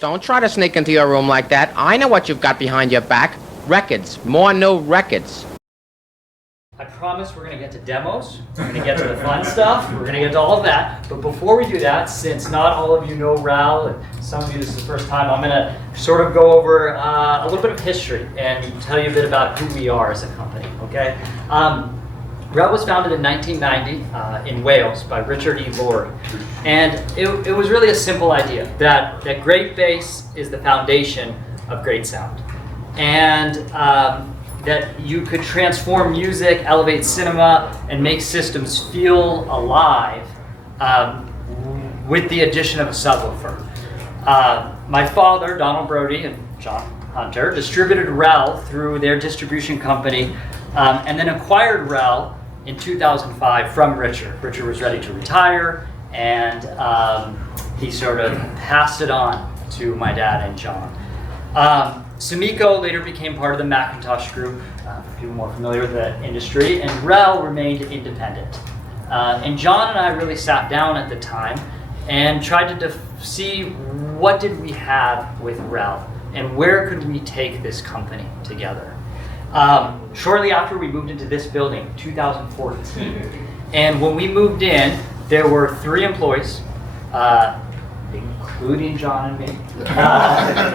Don't try to sneak into your room like that. I know what you've got behind your back. Records. More new records. I promise we're going to get to demos, we're going to get to the fun stuff, we're going to get to all of that. But before we do that, since not all of you know REL, and some of you this is the first time, I'm going to sort of go over a little bit of history and tell you a bit about who we are as a company, okay? REL was founded in 1990 in Wales by Richard E. Laurie. And it was really a simple idea that great bass is the foundation of great sound. And that you could transform music, elevate cinema, and make systems feel alive with the addition of a subwoofer. My father, Donald Brody, and John Hunter distributed REL through their distribution company and then acquired REL in 2005 from Richard. Richard was ready to retire, and he sort of passed it on to my dad and John. Sumiko later became part of the Macintosh group, for people more familiar with the industry, and REL remained independent. And John and I really sat down at the time and tried to see what did we have with REL and where could we take this company together. Shortly after we moved into this building, 2014, and when we moved in, there were 3 employees, including John and me.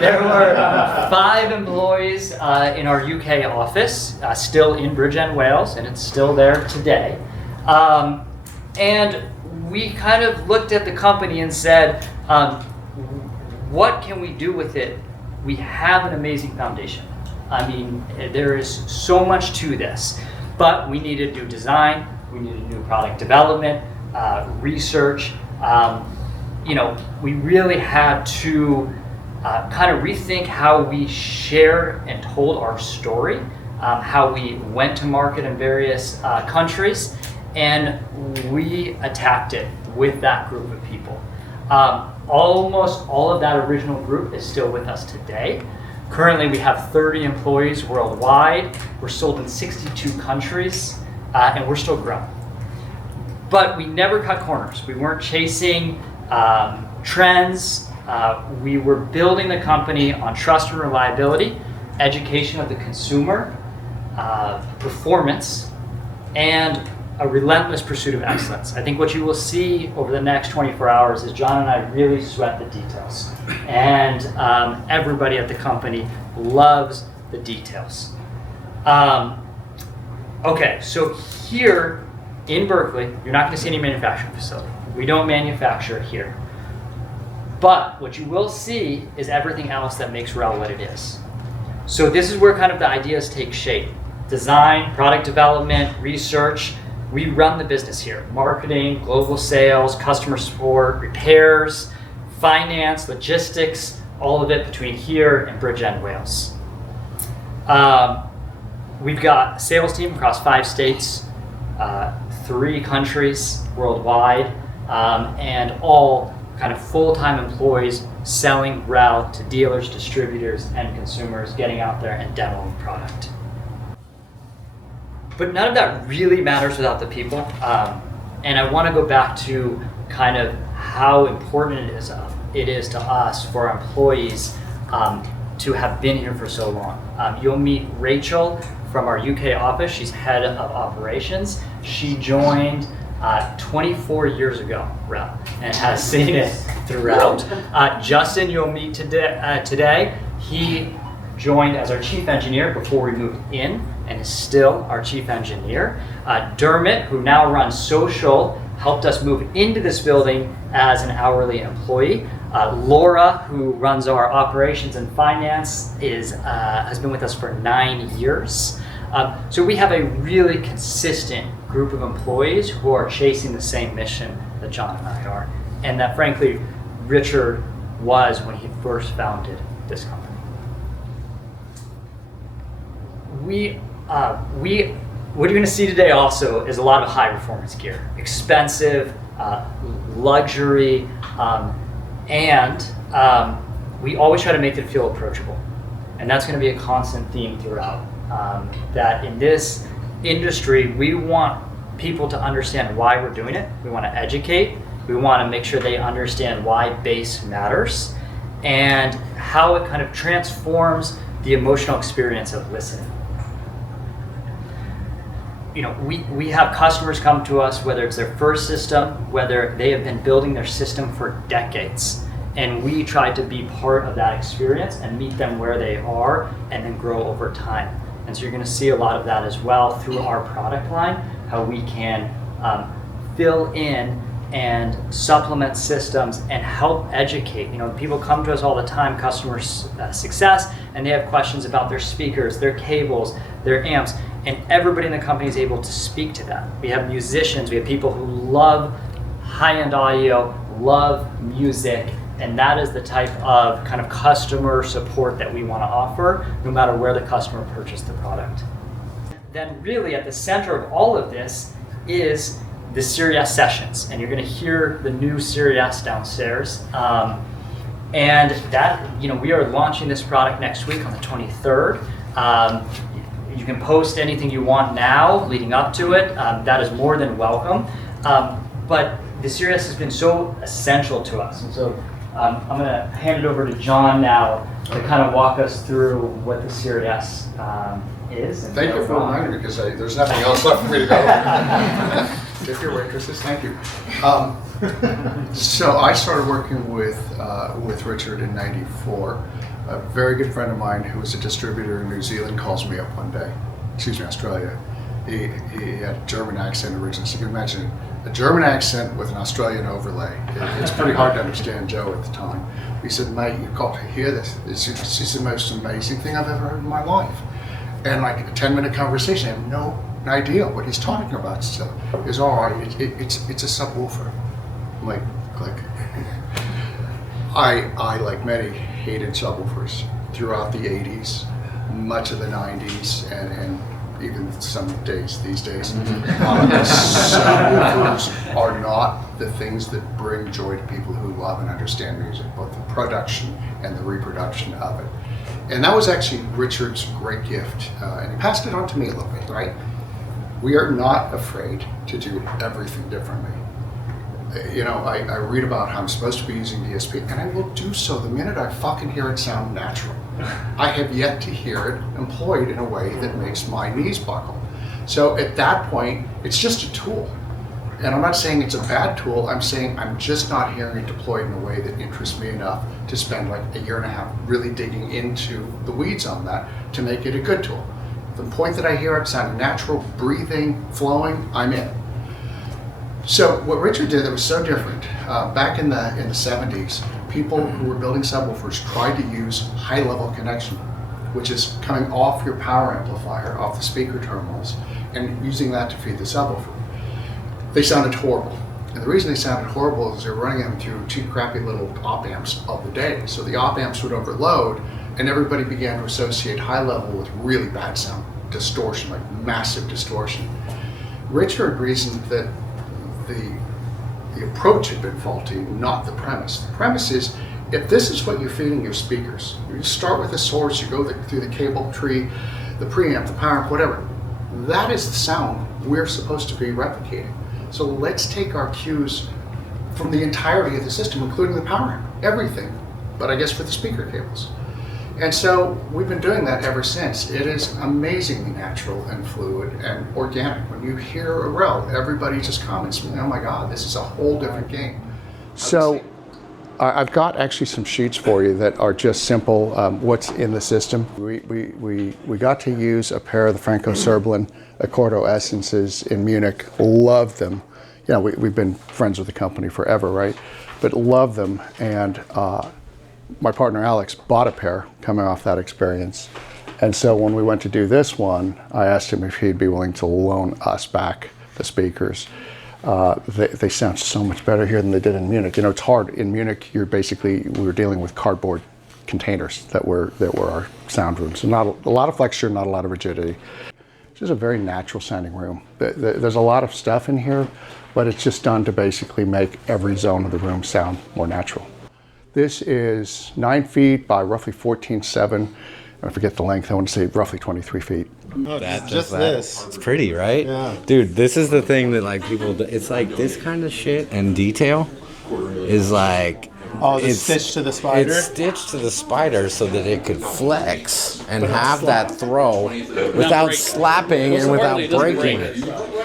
There were 5 employees in our UK office, still in Bridgend, Wales, and it's still there today. And we kind of looked at the company and said, what can we do with it? We have an amazing foundation. I mean, there is so much to this, but we needed new design, we needed new product development, research. We really had to kind of rethink how we shared and told our story, how we went to market in various countries, and we attacked it with that group of people. Almost all of that original group is still with us today. Currently, we have 30 employees worldwide. We're sold in 62 countries, and we're still growing. But we never cut corners. We weren't chasing trends. We were building the company on trust and reliability, education of the consumer, performance, and a relentless pursuit of excellence. I think what you will see over the next 24 hours is John and I really sweat the details. And everybody at the company loves the details. Okay, so here in Berkeley, you're not going to see any manufacturing facility. We don't manufacture here. But what you will see is everything else that makes REL what it is. So this is where kind of the ideas take shape. Design, product development, research. We run the business here. Marketing, global sales, customer support, repairs, finance, logistics, all of it between here and Bridgend, Wales. We've got a sales team across 5 states, 3 countries worldwide, and all kind of full-time employees selling REL to dealers, distributors, and consumers, getting out there and demoing product. But none of that really matters without the people. And I want to go back to kind of how important it is to us, for our employees, to have been here for so long. You'll meet Rachel from our UK office. She's head of operations. She joined 24 years ago, REL, and has seen it throughout. Justin, you'll meet today. He joined as our chief engineer before we moved in, and is still our chief engineer. Dermot, who now runs social, helped us move into this building as an hourly employee. Laura, who runs our operations and finance, has been with us for 9 years. So we have a really consistent group of employees who are chasing the same mission that John and I are, and that frankly Richard was when he first founded this company. What you're going to see today also is a lot of high performance gear, expensive, luxury, and we always try to make it feel approachable. And that's going to be a constant theme throughout. That in this industry, we want people to understand why we're doing it. We want to educate. We want to make sure they understand why bass matters. and how it kind of transforms the emotional experience of listening. You know, we have customers come to us, whether it's their first system, whether they have been building their system for decades, and we try to be part of that experience and meet them where they are and then grow over time. And so you're going to see a lot of that as well through our product line, how we can fill in and supplement systems and help educate. You know, people come to us all the time, customer success, and they have questions about their speakers, their cables, their amps, and everybody in the company is able to speak to that. We have musicians, we have people who love high-end audio, love music, and that is the type of kind of customer support that we want to offer, no matter where the customer purchased the product. Then really at the center of all of this is the Serie S sessions, and you're going to hear the new Serie S downstairs. And that, you know, we are launching this product next week on the 23rd. You can post anything you want now leading up to it. That is more than welcome. But the Serie S has been so essential to us. And so I'm going to hand it over to John now to kind of walk us through what the Serie S is. And thank you for reminding me, because there's nothing else left for me to go. If your waitresses, thank you. So I started working with Richard in '94. A very good friend of mine who was a distributor in New Zealand calls me up one day, Australia. He had a German accent originally, so you can imagine a German accent with an Australian overlay. It's pretty hard to understand Joe at the time. He said, mate, you've got to hear this. This is the most amazing thing I've ever heard in my life. And like a 10-minute conversation, I have no idea what he's talking about still. He's all right, it's a subwoofer. I'm like, click. I, like many, hated subwoofers throughout the 80s, much of the 90s, and even some days these days. Subwoofers are not the things that bring joy to people who love and understand music, both the production and the reproduction of it. And that was actually Richard's great gift, and he passed it on to me a little bit, right? We are not afraid to do everything differently. You know, I read about how I'm supposed to be using DSP, and I will do so the minute I fucking hear it sound natural. I have yet to hear it employed in a way that makes my knees buckle. So at that point, it's just a tool. And I'm not saying it's a bad tool, I'm saying I'm just not hearing it deployed in a way that interests me enough to spend like a year and a half really digging into the weeds on that to make it a good tool. The point that I hear it sounding natural, breathing, flowing, I'm in. So what Richard did that was so different, back in the 70s, people who were building subwoofers tried to use high-level connection, which is coming off your power amplifier, off the speaker terminals, and using that to feed the subwoofer. They sounded horrible. And the reason they sounded horrible is they're running them through two crappy little op amps of the day. So the op amps would overload, and everybody began to associate high level with really bad sound, distortion, like massive distortion. Richard reasoned that the approach had been faulty, not the premise. The premise is, if this is what you're feeding your speakers, you start with a source, you go through the cable tree, the preamp, the power amp, whatever, that is the sound we're supposed to be replicating. So let's take our cues from the entirety of the system, including the power amp, everything, but I guess for the speaker cables. And so we've been doing that ever since. It is amazingly natural and fluid and organic. When you hear a REL, everybody just comments, oh my God, this is a whole different game. So I've got actually some sheets for you that are just simple, what's in the system. We got to use a pair of the Franco-Serblin Accordo Essences in Munich, loved them. You know, we've been friends with the company forever, right? But loved them, and my partner Alex bought a pair coming off that experience. And so when we went to do this one, I asked him if he'd be willing to loan us back the speakers. They sound so much better here than they did in Munich. You know, it's hard. In Munich, we were dealing with cardboard containers that were our sound room. So not a lot of flexure, not a lot of rigidity. It's just a very natural sounding room. There's a lot of stuff in here, but it's just done to basically make every zone of the room sound more natural. This is 9 feet by roughly 14.7. I forget the length, I want to say roughly 23 feet. Oh, just this. It's pretty, right? Yeah. Dude, this is the thing that like people do. It's like this kind of shit and detail is like Oh, the stitch to the spider? It's stitched to the spider so that it could flex and have that throw without slapping and without breaking it.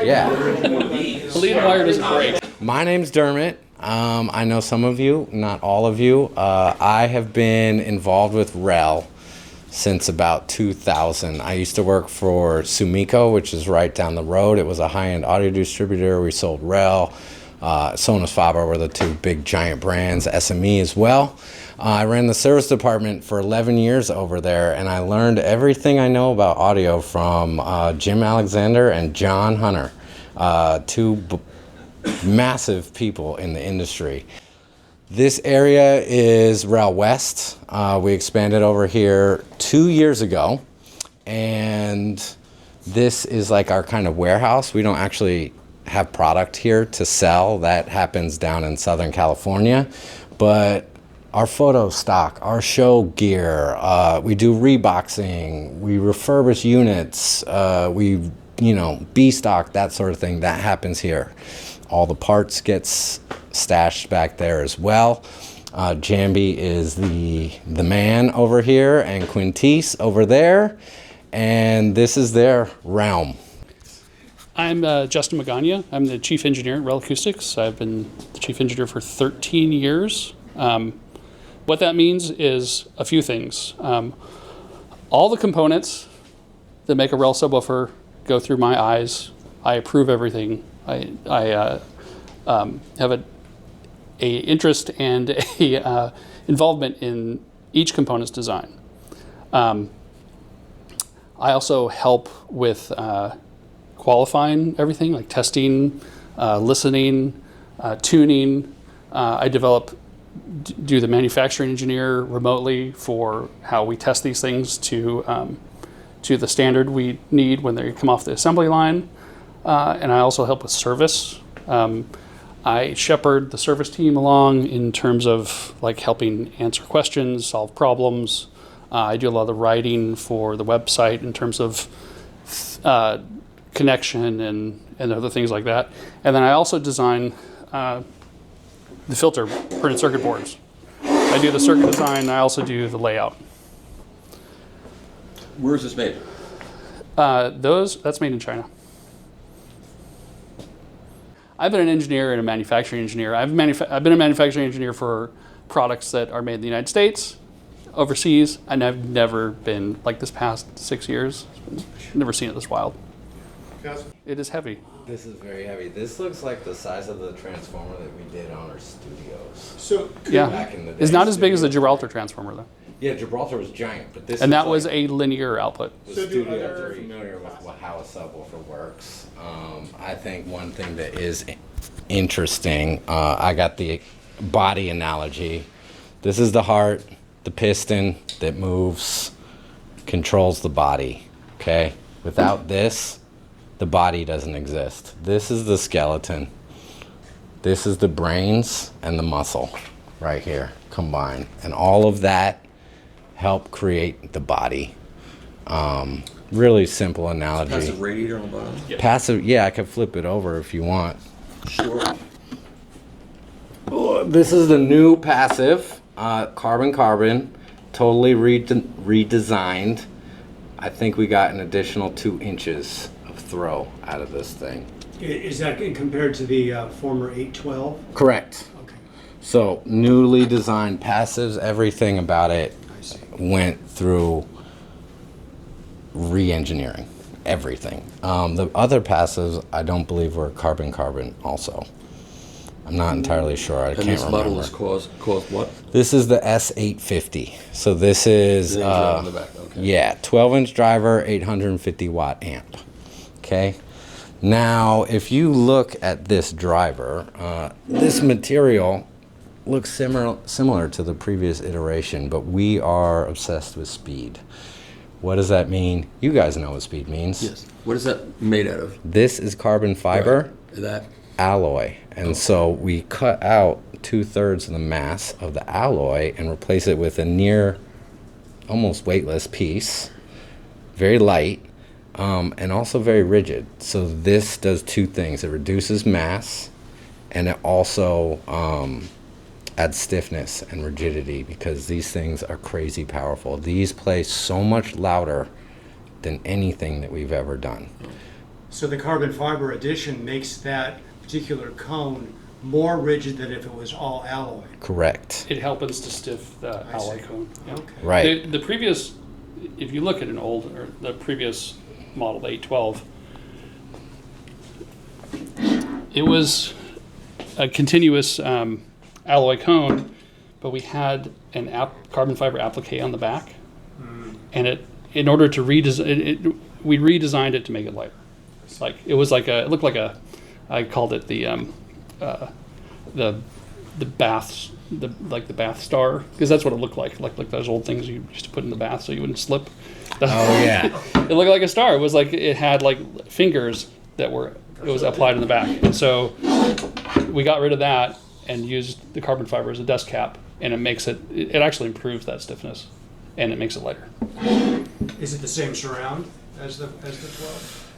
Yeah. The lead wire doesn't break. My name's Dermot. I know some of you, not all of you. I have been involved with REL since about 2000. I used to work for Sumiko, which is right down the road. It was a high-end audio distributor. We sold REL. Sonus Faber were the two big giant brands, SME as well. I ran the service department for 11 years over there, and I learned everything I know about audio from Jim Alexander and John Hunter, two massive people in the industry. This area is REL West. We expanded over here 2 years ago, and this is like our kind of warehouse. We don't actually have product here to sell. That happens down in Southern California, but our photo stock, our show gear, we do reboxing, we refurbish units, we B-stock, that sort of thing, that happens here. All the parts gets stashed back there as well. Jambi is the man over here, and Quintis over there, and this is their realm. I'm Justin Magana. I'm the chief engineer at REL Acoustics. I've been the chief engineer for 13 years. What that means is a few things. All the components that make a REL subwoofer go through my eyes. I approve everything. I have a interest and a involvement in each component's design. I also help with qualifying everything, like testing, listening, tuning. I do the manufacturing engineer remotely for how we test these things to the standard we need when they come off the assembly line. And I also help with service. I shepherd the service team along in terms of like helping answer questions, solve problems. I do a lot of the writing for the website in terms of connection and other things like that. And then I also design the filter printed circuit boards. I do the circuit design. I also do the layout. Where is this made? That's made in China. I've been an engineer and a manufacturing engineer. I've been a manufacturing engineer for products that are made in the United States, overseas, and I've never been, like this past 6 years, never seen it this wild. It is heavy. This is very heavy. This looks like the size of the transformer that we did on our studios. So, Yeah, Back in the day. it's not as big as the Gibraltar transformer though. Yeah, Gibraltar was giant, but this And is that was like a linear output. the So do studios other- are familiar with how a subwoofer works. I think one thing that is interesting, I got the body analogy. This is the heart, the piston that moves, controls the body, okay? Without this, the body doesn't exist. This is the skeleton. This is the brains and the muscle right here combined. And all of that help create the body. Really simple analogy. That's a radiator on the bottom? Passive, yeah, I could flip it over if you want. Sure. This is the new passive, carbon-carbon, totally redesigned. I think we got an additional 2 inches of throw out of this thing. Is that compared to the former 812? Correct. Okay. So newly designed passives, everything about it went through re-engineering, everything. The other passives, I don't believe were carbon-carbon also. I'm not entirely sure. I And can't this remember. model is caused what? This is the S850. So this is The engine on the back, okay. yeah, 12-inch driver, 850 watt amp. Okay. Now, if you look at this driver, this material looks similar to the previous iteration, but we are obsessed with speed. What does that mean? You guys know what speed means. Yes. What is that made out of? This is carbon fiber That. alloy. And so we cut out 2/3 of the mass of the alloy and replace it with a near almost weightless piece, very light, and also very rigid. So this does 2 things. It reduces mass, and it also adds stiffness and rigidity because these things are crazy powerful. These play so much louder than anything that we've ever done. So the carbon fiber addition makes that particular cone more rigid than if it was all alloy. Correct. It happens to stiff the I alloy see. cone. Yeah. Okay. Right. The previous, if you look at the previous model, the 812, it was a continuous alloy cone, but we had an carbon fiber applique on the back, and in order to redesign we redesigned it to make it lighter. It looked like I called it the baths, the bath star, because that's what it looked like those old things you used to put in the bath so you wouldn't slip. Oh yeah. It looked like a star. It was like it had like fingers that was applied in the back, and so we got rid of that and used the carbon fiber as a dust cap, and it actually improves that stiffness, and it makes it lighter. Is it the same surround as the 12?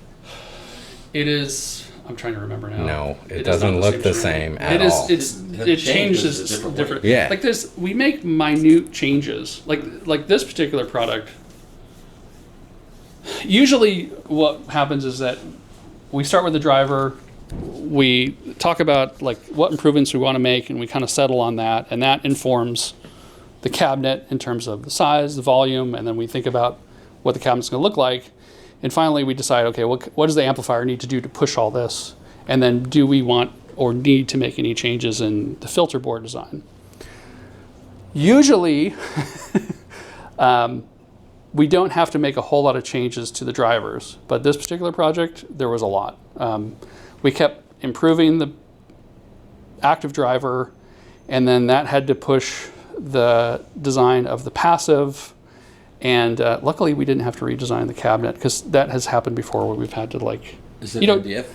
It is. I'm trying to remember now. No, it is doesn't not look the surround. same at all. It changes a different way. different. Yeah. Like this, we make minute changes. Like this particular product. Usually, what happens is that we start with the driver. We talk about like what improvements we want to make, and we kind of settle on that, and that informs the cabinet in terms of the size, the volume, and then we think about what the cabinet's going to look like. And finally, we decide, okay, what does the amplifier need to do to push all this? And then do we want or need to make any changes in the filter board design? Usually, we don't have to make a whole lot of changes to the drivers, but this particular project, there was a lot. We kept improving the active driver, and then that had to push the design of the passive. And luckily, we didn't have to redesign the cabinet, because that has happened before where we've had to Is it MDF?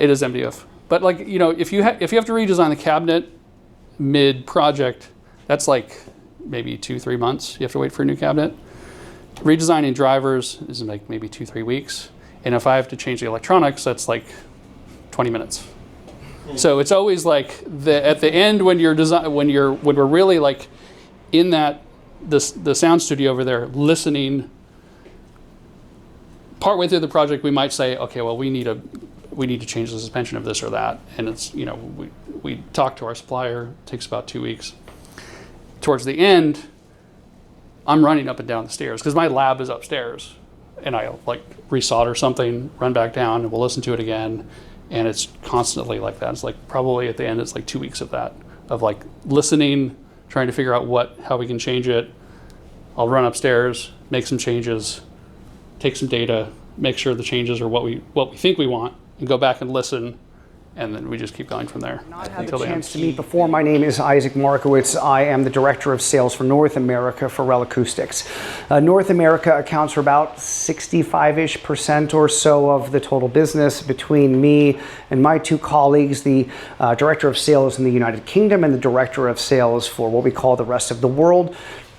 It is MDF. But if you have to redesign the cabinet mid-project, that's like maybe 2-3 months. You have to wait for a new cabinet. Redesigning drivers is like maybe 2-3 weeks. And if I have to change the electronics, that's like 20 minutes. So it's always like at the end when we're really like in the sound studio over there listening. Partway through the project, we might say, okay, well, we need to change the suspension of this or that, and it's we talk to our supplier. It takes about 2 weeks. Towards the end, I'm running up and down the stairs because my lab is upstairs, and I like resolder something, run back down, and we'll listen to it again, and it's constantly like that. It's like probably at the end, it's like 2 weeks of that, of like listening, trying to figure out how we can change it. I'll run upstairs, make some changes, take some data, make sure the changes are what we think we want, and go back and listen, and then we just keep going from there. Not had the chance to meet before. My name is Isaac Markowitz. I am the Director of Sales for North America for REL Acoustics. North America accounts for about 65-ish% or so of the total business between me and my two colleagues, the Director of Sales in the United Kingdom and the Director of Sales for what we call the rest of the world.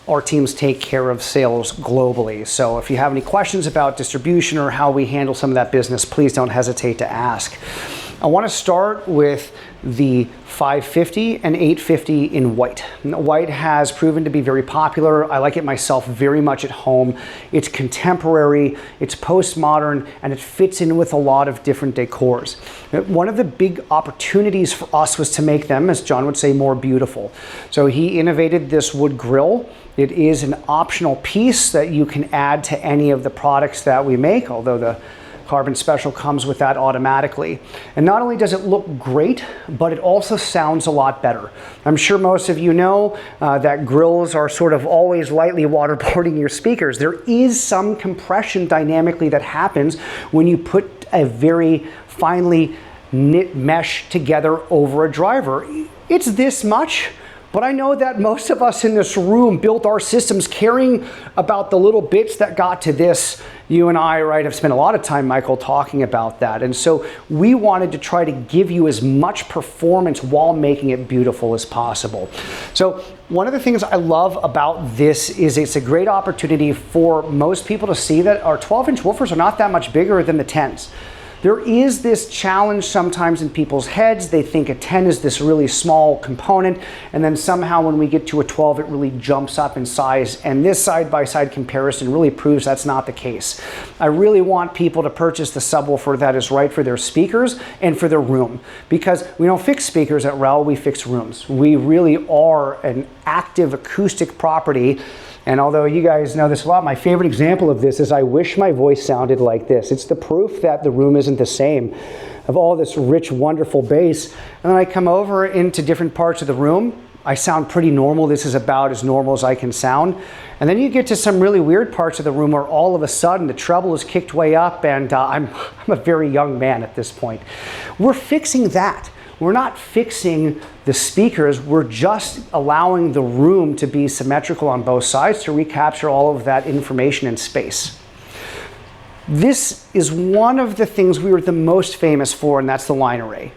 Our teams take care of sales globally. So if you have any questions about distribution or how we handle some of that business, please don't hesitate to ask. I want to start with the 550 and 850 in white. White has proven to be very popular. I like it myself very much at home. It's contemporary, it's postmodern, and it fits in with a lot of different decors. One of the big opportunities for us was to make them, as John would say, more beautiful. So he innovated this wood grill. It is an optional piece that you can add to any of the products that we make, although the Carbon Special comes with that automatically. And not only does it look great, but it also sounds a lot better. I'm sure most of you know that grills are sort of always lightly waterboarding your speakers. There is some compression dynamically that happens when you put a very finely knit mesh together over a driver. It's this much. But I know that most of us in this room built our systems caring about the little bits that got to this. You and I, right, have spent a lot of time, Michael, talking about that. And so we wanted to try to give you as much performance while making it beautiful as possible. So one of the things I love about this is it's a great opportunity for most people to see that our 12-inch woofers are not that much bigger than the 10s. There is this challenge sometimes in people's heads. They think a 10 is this really small component, and then somehow when we get to a 12, it really jumps up in size. And this side-by-side comparison really proves that's not the case. I really want people to purchase the subwoofer that is right for their speakers and for their room, because we don't fix speakers at REL, we fix rooms. We really are an active acoustic property. And although you guys know this a lot, my favorite example of this is I wish my voice sounded like this. It's the proof that the room isn't the same, of all this rich, wonderful bass. And then I come over into different parts of the room. I sound pretty normal. This is about as normal as I can sound. And then you get to some really weird parts of the room where all of a sudden the treble is kicked way up, and I'm a very young man at this point. We're fixing that. We're not fixing the speakers, we're just allowing the room to be symmetrical on both sides to recapture all of that information in space. This is one of the things we were the most famous for, and that's the line array.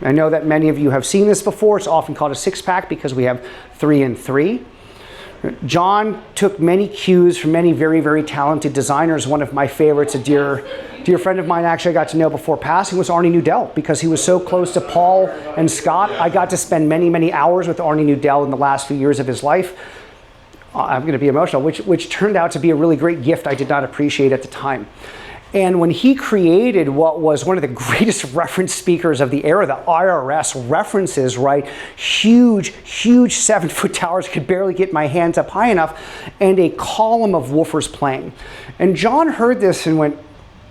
I know that many of you have seen this before. It's often called a 6-pack because we have 3 and 3. John took many cues from many very, very talented designers. One of my favorites, a dear friend of mine actually I got to know before passing, was Arnie Nudell, because he was so close to Paul and Scott. I got to spend many, many hours with Arnie Nudell in the last few years of his life. I'm going to be emotional, which turned out to be a really great gift I did not appreciate at the time. And when he created what was one of the greatest reference speakers of the era, the IRS references, right? Huge, huge 7-foot towers, could barely get my hands up high enough, and a column of woofers playing. And John heard this and went,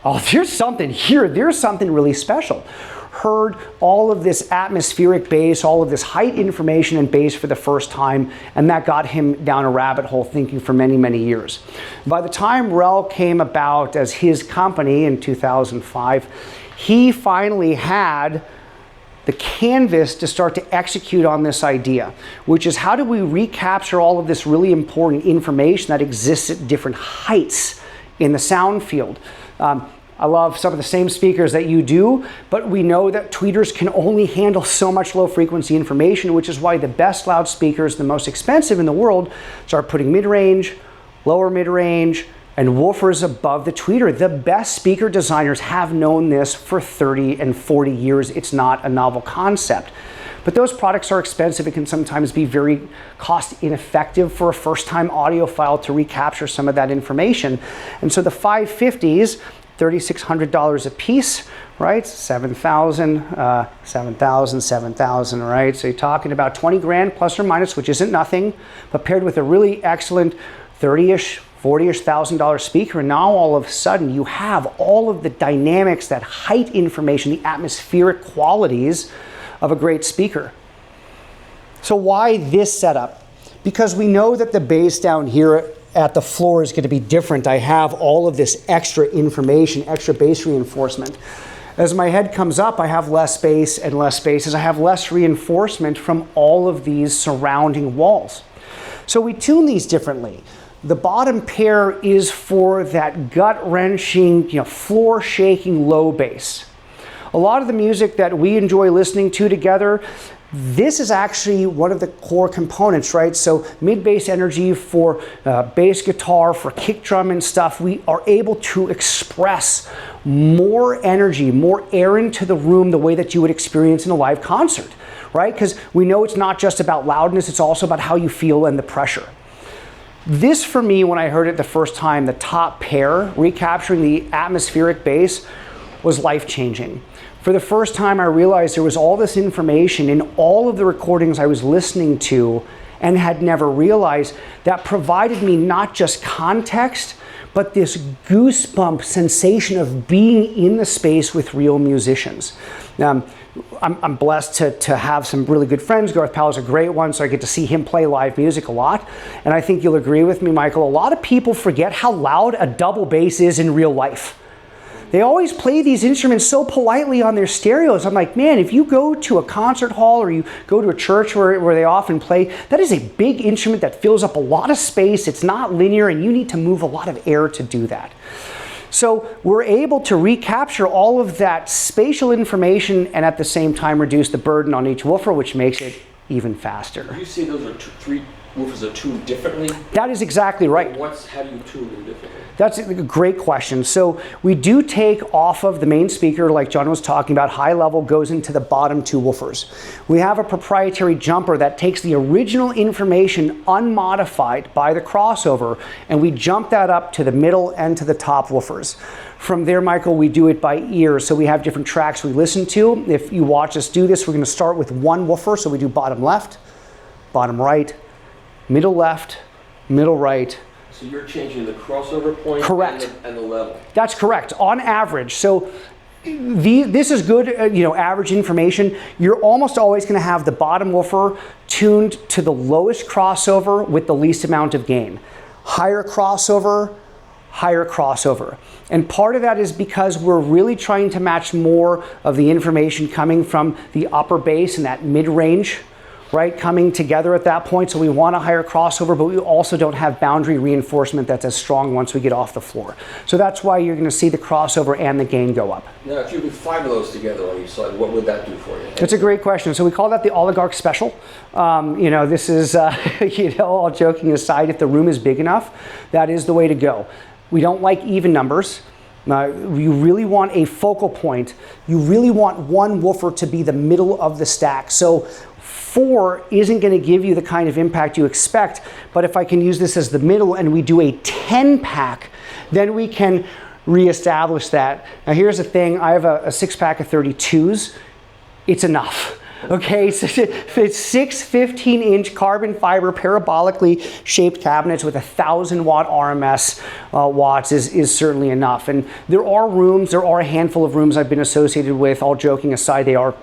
oh, there's something here. There's something really special. Heard all of this atmospheric bass, all of this height information and bass for the first time, and that got him down a rabbit hole thinking for many, many years. By the time REL came about as his company in 2005, he finally had the canvas to start to execute on this idea, which is how do we recapture all of this really important information that exists at different heights in the sound field. I love some of the same speakers that you do, but we know that tweeters can only handle so much low frequency information, which is why the best loudspeakers, the most expensive in the world, start putting mid-range, lower mid-range, and woofers above the tweeter. The best speaker designers have known this for 30 and 40 years. It's not a novel concept. But those products are expensive. It can sometimes be very cost ineffective for a first-time audiophile to recapture some of that information. And so the 550s, $3,600 a piece, right? 7,000, 7,000, 7,000, right? So you're talking about 20 grand plus or minus, which isn't nothing, but paired with a really excellent 30-ish, 40-ish $1,000 speaker, and now all of a sudden you have all of the dynamics, that height information, the atmospheric qualities of a great speaker. So why this setup? Because we know that the bass down here at the floor is going to be different. I have all of this extra information, extra bass reinforcement. As my head comes up, I have less bass and less bass as I have less reinforcement from all of these surrounding walls. So we tune these differently. The bottom pair is for that gut-wrenching, floor-shaking low bass. A lot of the music that we enjoy listening to together, this is actually one of the core components, right? So mid-bass energy for bass guitar, for kick drum and stuff, we are able to express more energy, more air into the room the way that you would experience in a live concert, right? Because we know it's not just about loudness, it's also about how you feel and the pressure. This, for me, when I heard it the first time, the top pair, recapturing the atmospheric bass, was life-changing. For the first time, I realized there was all this information in all of the recordings I was listening to and had never realized that provided me not just context, but this goosebump sensation of being in the space with real musicians. I'm blessed to have some really good friends. Garth Powell's a great one, so I get to see him play live music a lot. And I think you'll agree with me, Michael, a lot of people forget how loud a double bass is in real life. They always play these instruments so politely on their stereos. I'm like, man, if you go to a concert hall or you go to a church where they often play, that is a big instrument that fills up a lot of space. It's not linear, and you need to move a lot of air to do that. So we're able to recapture all of that spatial information and at the same time reduce the burden on each woofer, which makes it even faster. You say those are three subwoofers are tuned differently? That is exactly right. How do you tune them differently? That's a great question. So we do take off of the main speaker, like John was talking about, high level goes into the bottom two woofers. We have a proprietary jumper that takes the original information unmodified by the crossover, and we jump that up to the middle and to the top woofers. From there, Michael, we do it by ear. So we have different tracks we listen to. If you watch us do this, we're going to start with one woofer. So we do bottom left, bottom right, middle left, middle right. So you're changing the crossover point Correct. And the level. That's correct, on average. So this is good, average information. You're almost always going to have the bottom woofer tuned to the lowest crossover with the least amount of gain. Higher crossover, higher crossover. And part of that is because we're really trying to match more of the information coming from the upper bass and that mid-range, right, coming together at that point. So we want a higher crossover, but we also don't have boundary reinforcement that's as strong once we get off the floor. So that's why you're going to see the crossover and the gain go up. Now, if you could five of those together on each side, what would that do for you? That's a great question. So we call that the oligarch special. This is, all joking aside, if the room is big enough, that is the way to go. We don't like even numbers. You really want a focal point. You really want one woofer to be the middle of the stack. So 4 isn't going to give you the kind of impact you expect, but if I can use this as the middle and we do a 10 pack, then we can reestablish that. Now here's the thing, I have a 6-pack of 32s. It's enough. Okay, so it's 6 15-inch carbon fiber parabolically shaped cabinets with 1,000-watt RMS watts is certainly enough. And there are a handful of rooms I've been associated with, all joking aside, they are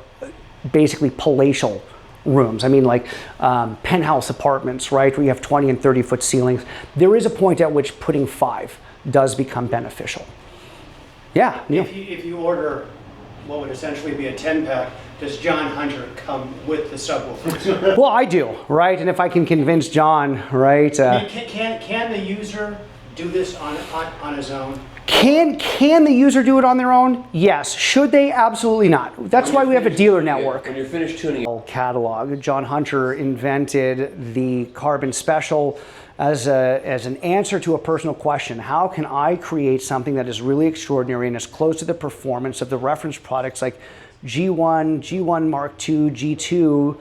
basically palatial rooms. I mean, like penthouse apartments, right, where you have 20 and 30-foot ceilings. There is a point at which putting 5 does become beneficial. Yeah. If you order what would essentially be a 10-pack, does John Hunter come with the subwoofers? Well, I do, right? And if I can convince John, right? Can the user do this on his own? Can the user do it on their own? Yes. Should they? Absolutely not. That's why we have a dealer network. When you're finished tuning Catalog. John Hunter invented the Carbon Special as an answer to a personal question. How can I create something that is really extraordinary and is close to the performance of the reference products like G1, G1 Mark II, G2,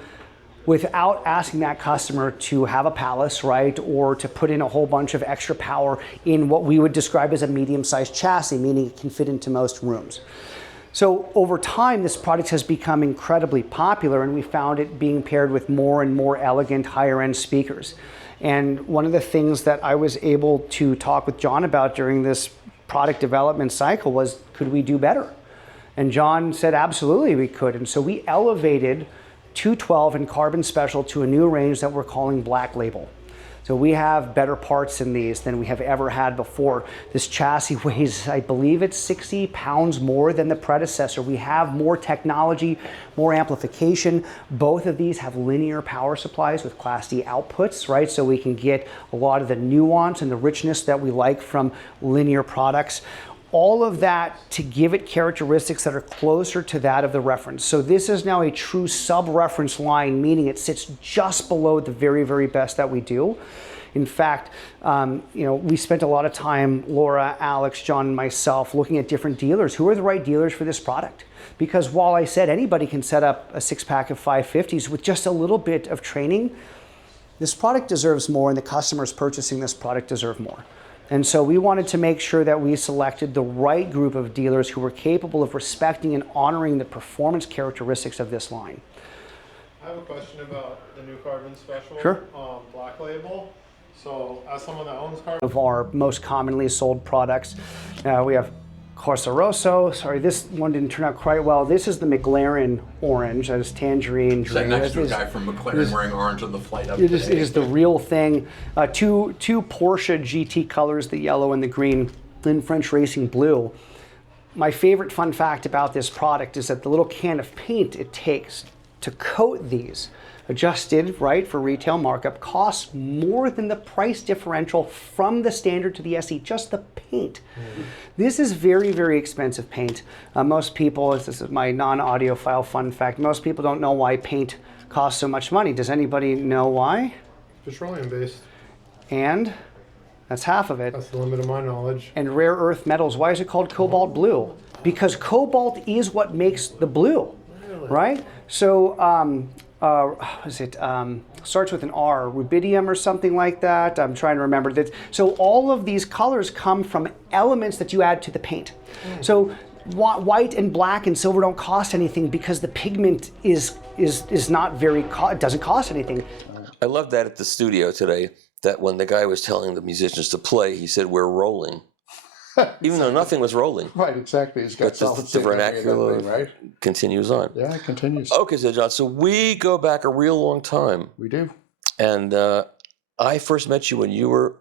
without asking that customer to have a palace, right, or to put in a whole bunch of extra power in what we would describe as a medium-sized chassis, meaning it can fit into most rooms. So over time, this product has become incredibly popular, and we found it being paired with more and more elegant, higher-end speakers. And one of the things that I was able to talk with John about during this product development cycle was, could we do better? And John said, absolutely we could. And so we elevated 212 and Carbon Special to a new range that we're calling Black Label. So we have better parts in these than we have ever had before. This chassis weighs, I believe it's 60 pounds more than the predecessor. We have more technology, more amplification. Both of these have linear power supplies with Class D outputs, right? So we can get a lot of the nuance and the richness that we like from linear products. All of that to give it characteristics that are closer to that of the reference. So this is now a true sub-reference line, meaning it sits just below the very, very best that we do. In fact, we spent a lot of time, Laura, Alex, John, and myself, looking at different dealers. Who are the right dealers for this product? Because while I said anybody can set up a 6-pack of 550s with just a little bit of training, this product deserves more, and the customers purchasing this product deserve more. And so we wanted to make sure that we selected the right group of dealers who were capable of respecting and honoring the performance characteristics of this line. I have a question about the new Carbon Special. Sure. Black Label. So as someone that owns Carbon... Of our most commonly sold products, we have Corsa Rosso. Sorry, this one didn't turn out quite well. This is the McLaren orange. That is tangerine. Sat next to a guy from McLaren wearing orange on the flight up It is the real thing. Two Porsche GT colors, the yellow and the green, in French Racing Blue. My favorite fun fact about this product is that the little can of paint it takes to coat these, adjusted, right, for retail markup, costs more than the price differential from the Standard to the SE, just the paint. This is very, very expensive paint. Most people, this is my non-audiophile fun fact, most people don't know why paint costs so much money. Does anybody know why? Petroleum-based. And that's half of it. That's the limit of my knowledge. And rare earth metals. Why is it called cobalt blue? Because cobalt is what makes the blue, right? So, starts with an R, rubidium or something like that. I'm trying to remember that. So all of these colors come from elements that you add to the paint. So white and black and silver don't cost anything because the pigment is not very, it doesn't cost anything. I love that at the studio today, that when the guy was telling the musicians to play, he said, "We're rolling." Even though nothing was rolling. Right, exactly. It's got But solid the state vernacular memory, right? continues on. Yeah, it continues. Okay, so John, so we go back a real long time. We do. And I first met you when you were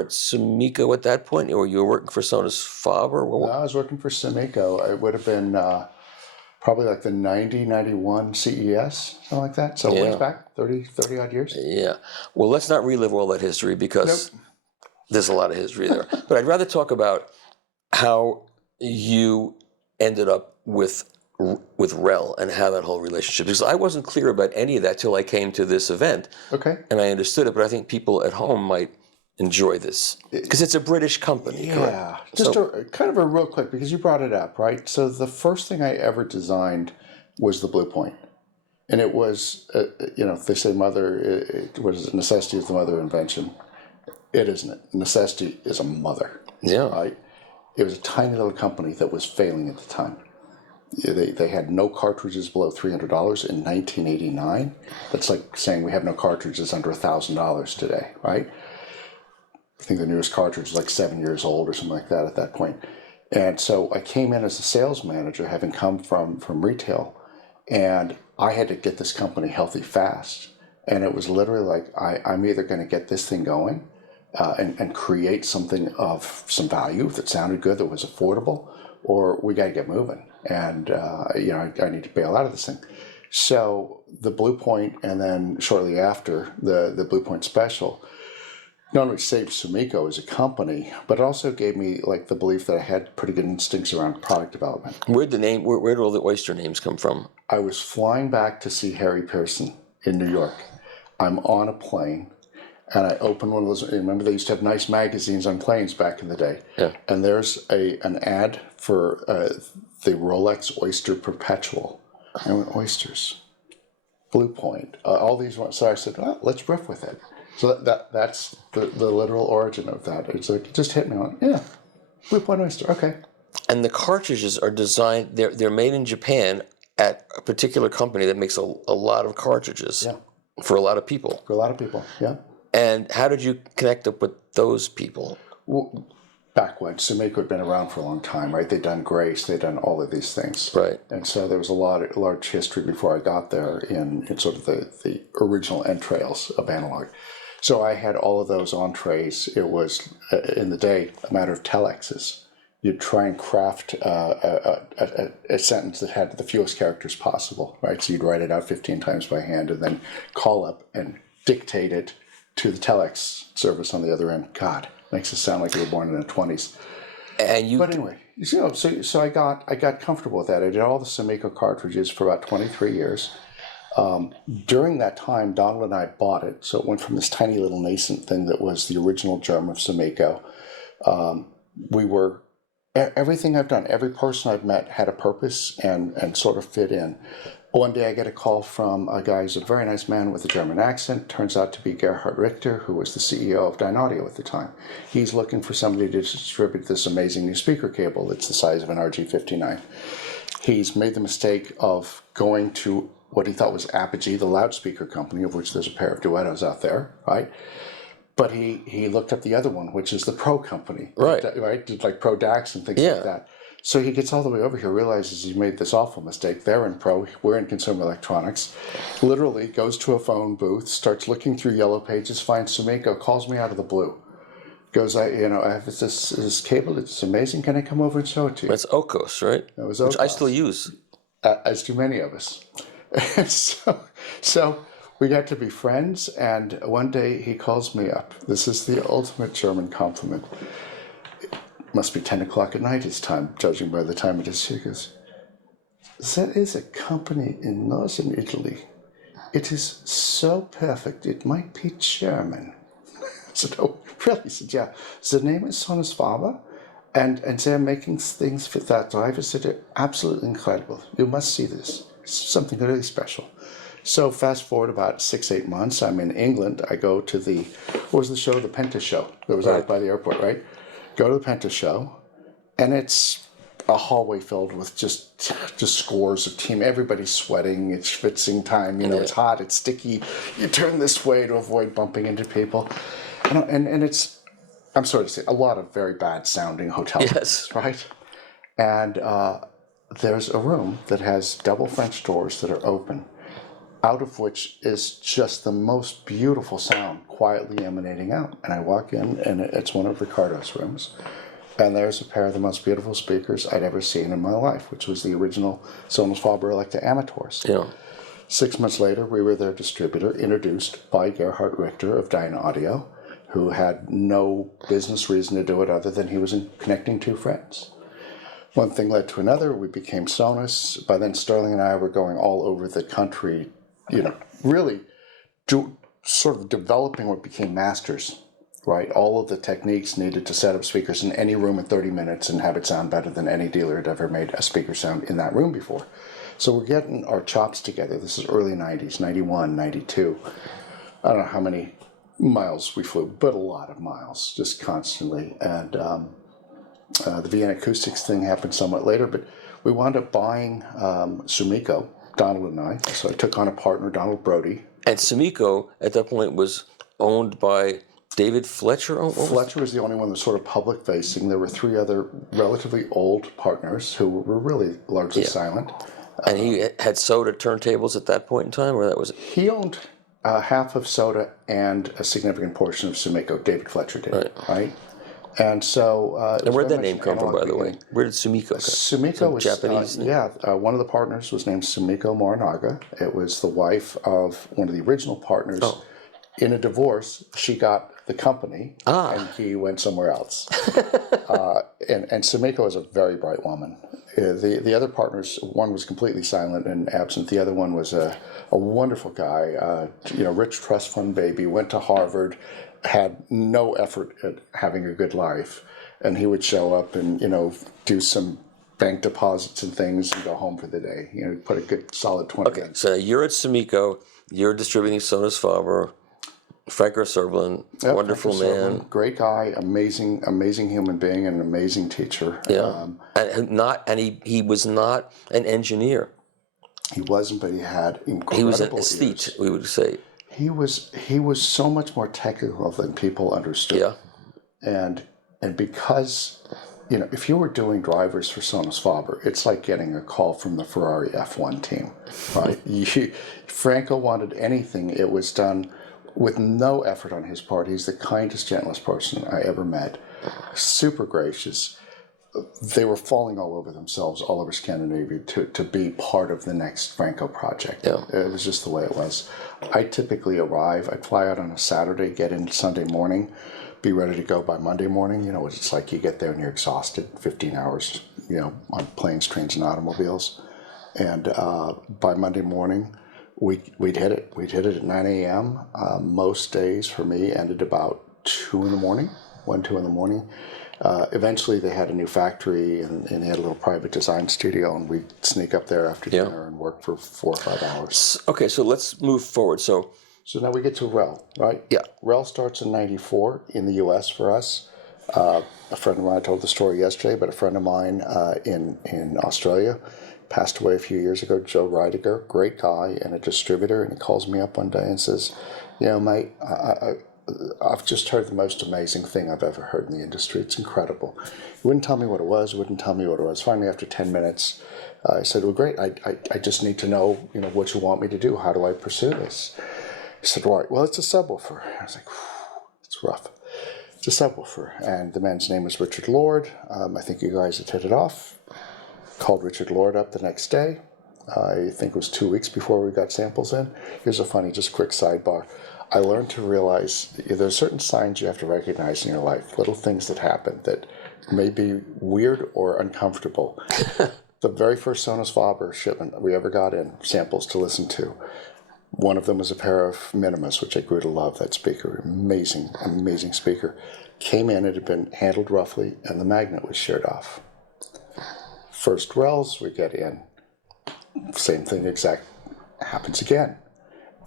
at Sumiko at that point, or you were working for Sonus Faber? No, I was working for Sumiko. It would have been probably like the 90, 91 CES, something like that. So ways back, 30 odd years. Yeah. Well, let's not relive all that history because there's a lot of history there. But I'd rather talk about how you ended up with REL and how that whole relationship, because I wasn't clear about any of that till I came to this event. Okay. And I understood it, but I think people at home might enjoy this because it's a British company. Yeah. Just kind of a real quick, because you brought it up, right? So the first thing I ever designed was the Blue Point. And it was, they say necessity is the mother of invention. It isn't. Necessity is a mother. Yeah. Right? It was a tiny little company that was failing at the time. They had no cartridges below $300 in 1989. That's like saying we have no cartridges under $1,000 today, right? I think the newest cartridge is like 7 years old or something like that at that point. And so I came in as a sales manager, having come from retail, and I had to get this company healthy fast. And it was literally like, I'm either going to get this thing going and create something of some value that sounded good, that was affordable, or we got to get moving. And, I need to bail out of this thing. So the Blue Point, and then shortly after, the Blue Point Special, not only saved Sumiko as a company, but it also gave me like the belief that I had pretty good instincts around product development. Where did all the Oyster names come from? I was flying back to see Harry Pearson in New York. I'm on a plane, and I open one of those. Remember, they used to have nice magazines on planes back in the day. Yeah. And there's an ad for the Rolex Oyster Perpetual. I went, Oysters, Blue Point, all these ones. So I said, well, let's riff with it. So that's the literal origin of that. It's like, it just hit me on, yeah, Blue Point Oyster, okay. And the cartridges are designed, they're made in Japan at a particular company that makes a lot of cartridges. Yeah. For a lot of people. For a lot of people, yeah. And how did you connect up with those people? Well, back when Sumiko had been around for a long time, right? They'd done Grace, they'd done all of these things. Right. And so there was a large history before I got there in sort of the original entrails of analog. So I had all of those entrees. It was, in the day, a matter of telexes. You'd try and craft a sentence that had the fewest characters possible, right? So you'd write it out 15 times by hand and then call up and dictate it to the telex service on the other end. God, makes it sound like you were born in the 20s. But anyway, so I got comfortable with that. I did all the Sumiko cartridges for about 23 years. During that time, Donald and I bought it, so it went from this tiny little nascent thing that was the original germ of Sumiko. Everything I've done, every person I've met had a purpose and sort of fit in. One day I get a call from a guy who's a very nice man with a German accent. Turns out to be Gerhard Richter, who was the CEO of Dynaudio at the time. He's looking for somebody to distribute this amazing new speaker cable that's the size of an RG59. He's made the mistake of going to what he thought was Apogee, the loudspeaker company, of which there's a pair of duettos out there, right? But he looked up the other one, which is the Pro company. Right. Did like Pro DAX and things like that. So he gets all the way over here, realizes he made this awful mistake. They're in Pro, we're in consumer electronics. Literally goes to a phone booth, starts looking through yellow pages, finds Sumiko, calls me out of the blue. Goes, I have this cable, it's amazing, can I come over and show it to you? That's Okos, right? That was Okos. Which I still use. As do many of us. And so we got to be friends, and one day he calls me up. This is the ultimate German compliment. It must be 10 o'clock at night his time, judging by the time it is. He goes, there is a company in northern Italy. it is so perfect, it might be German. I said, oh, really? He said, yeah. The name is Subwoofer, and they're making things with that drive. I said, absolutely incredible. You must see this. It's something really special. So fast forward about 6-8 months, I'm in England. I go to what was the show? The Penta show. That was out by the airport, right? Go to the Penta show, and it's a hallway filled with just scores of team. Everybody's sweating. It's schwitzing time. It's hot. It's sticky. You turn this way to avoid bumping into people. And it's, I'm sorry to say, a lot of very bad sounding hotel rooms, right? And there's a room that has double French doors that are open, out of which is just the most beautiful sound quietly emanating out. And I walk in, and it's one of Ricardo's rooms. And there's a pair of the most beautiful speakers I'd ever seen in my life, which was the original Sonos-Faber Electa Amateurs. Yeah. 6 months later, we were their distributor, introduced by Gerhard Richter of Dyna Audio, who had no business reason to do it other than he was connecting two friends. One thing led to another. We became Sonos. By then, Sterling and I were going all over the country, really sort of developing what became masters. Right, all of the techniques needed to set up speakers in any room in 30 minutes and have it sound better than any dealer had ever made a speaker sound in that room before. So we're getting our chops together. This is early 90s, 91, 92. I don't know how many miles we flew, but a lot of miles, just constantly. And the Vienna Acoustics thing happened somewhat later, but we wound up buying Sumiko, Donald and I. So I took on a partner, Donald Brody. And Sumiko, at that point, was owned by David Fletcher? Fletcher was the only one that was sort of public-facing. There were three other relatively old partners who were really largely silent. And he had Soda turntables at that point in time, or that was it? He owned half of Soda and a significant portion of Sumiko. David Fletcher did, right? And so... and where did that name come from, by the way? Where did Sumiko come from? Sumiko was... Japanese name? One of the partners was named Sumiko Morinaga. It was the wife of one of the original partners. Oh. In a divorce, she got the company, and he went somewhere else. And Sumiko is a very bright woman. The other partners, one was completely silent and absent. The other one was a wonderful guy, rich trust fund baby, went to Harvard, had no effort at having a good life. And he would show up and, do some bank deposits and things and go home for the day. Put a good solid 20 in. So you're at Sumiko, you're distributing Sonos-Faber. Frank Serblin, wonderful man, great guy, amazing human being, and an amazing teacher. Yeah, he was not an engineer. He wasn't, but he had incredible. He was an aesthete, we would say. He was so much more technical than people understood. Yeah, and because if you were doing drivers for Sonos-Faber, it's like getting a call from the Ferrari F1 team, right? Franco wanted anything, it was done with no effort on his part. He's the kindest, gentlest person I ever met. Super gracious. They were falling all over themselves, all over Scandinavia, to be part of the next Franco project. Yeah. It was just the way it was. I typically arrive, I'd fly out on a Saturday, get in Sunday morning, be ready to go by Monday morning. It's like you get there and you're exhausted, 15 hours, on planes, trains, and automobiles. And by Monday morning, We'd hit it. We'd hit it at 9 a.m. Most days for me ended about 2 in the morning, 1, 2 in the morning. Eventually they had a new factory and they had a little private design studio, and we'd sneak up there after dinner and work for 4 or 5 hours. Okay, so let's move forward. So now we get to REL, right? Yeah. REL starts in 94 in the U.S. for us. A friend of mine, I told the story yesterday, but a friend of mine in Australia passed away a few years ago, Joe Reidiger, great guy and a distributor, and he calls me up one day and says, mate, I've just heard the most amazing thing I've ever heard in the industry. It's incredible. He wouldn't tell me what it was, Finally, after 10 minutes, I said, well, great, I just need to know, what you want me to do. How do I pursue this? He said, right, well, it's a subwoofer. I was like, it's rough. It's a subwoofer. And the man's name was Richard Lord. I think you guys have hit it off. Called Richard Lord up the next day. I think it was 2 weeks before we got samples in. Here's a funny, just quick sidebar. I learned to realize there's certain signs you have to recognize in your life, little things that happen that may be weird or uncomfortable. The very first Sonos-Faber shipment we ever got in, samples to listen to, One of them was a pair of Minimas, which I grew to love. That speaker, amazing, amazing speaker. Came in, it had been handled roughly, and the magnet was sheared off. First RELs we get in, same thing happens again.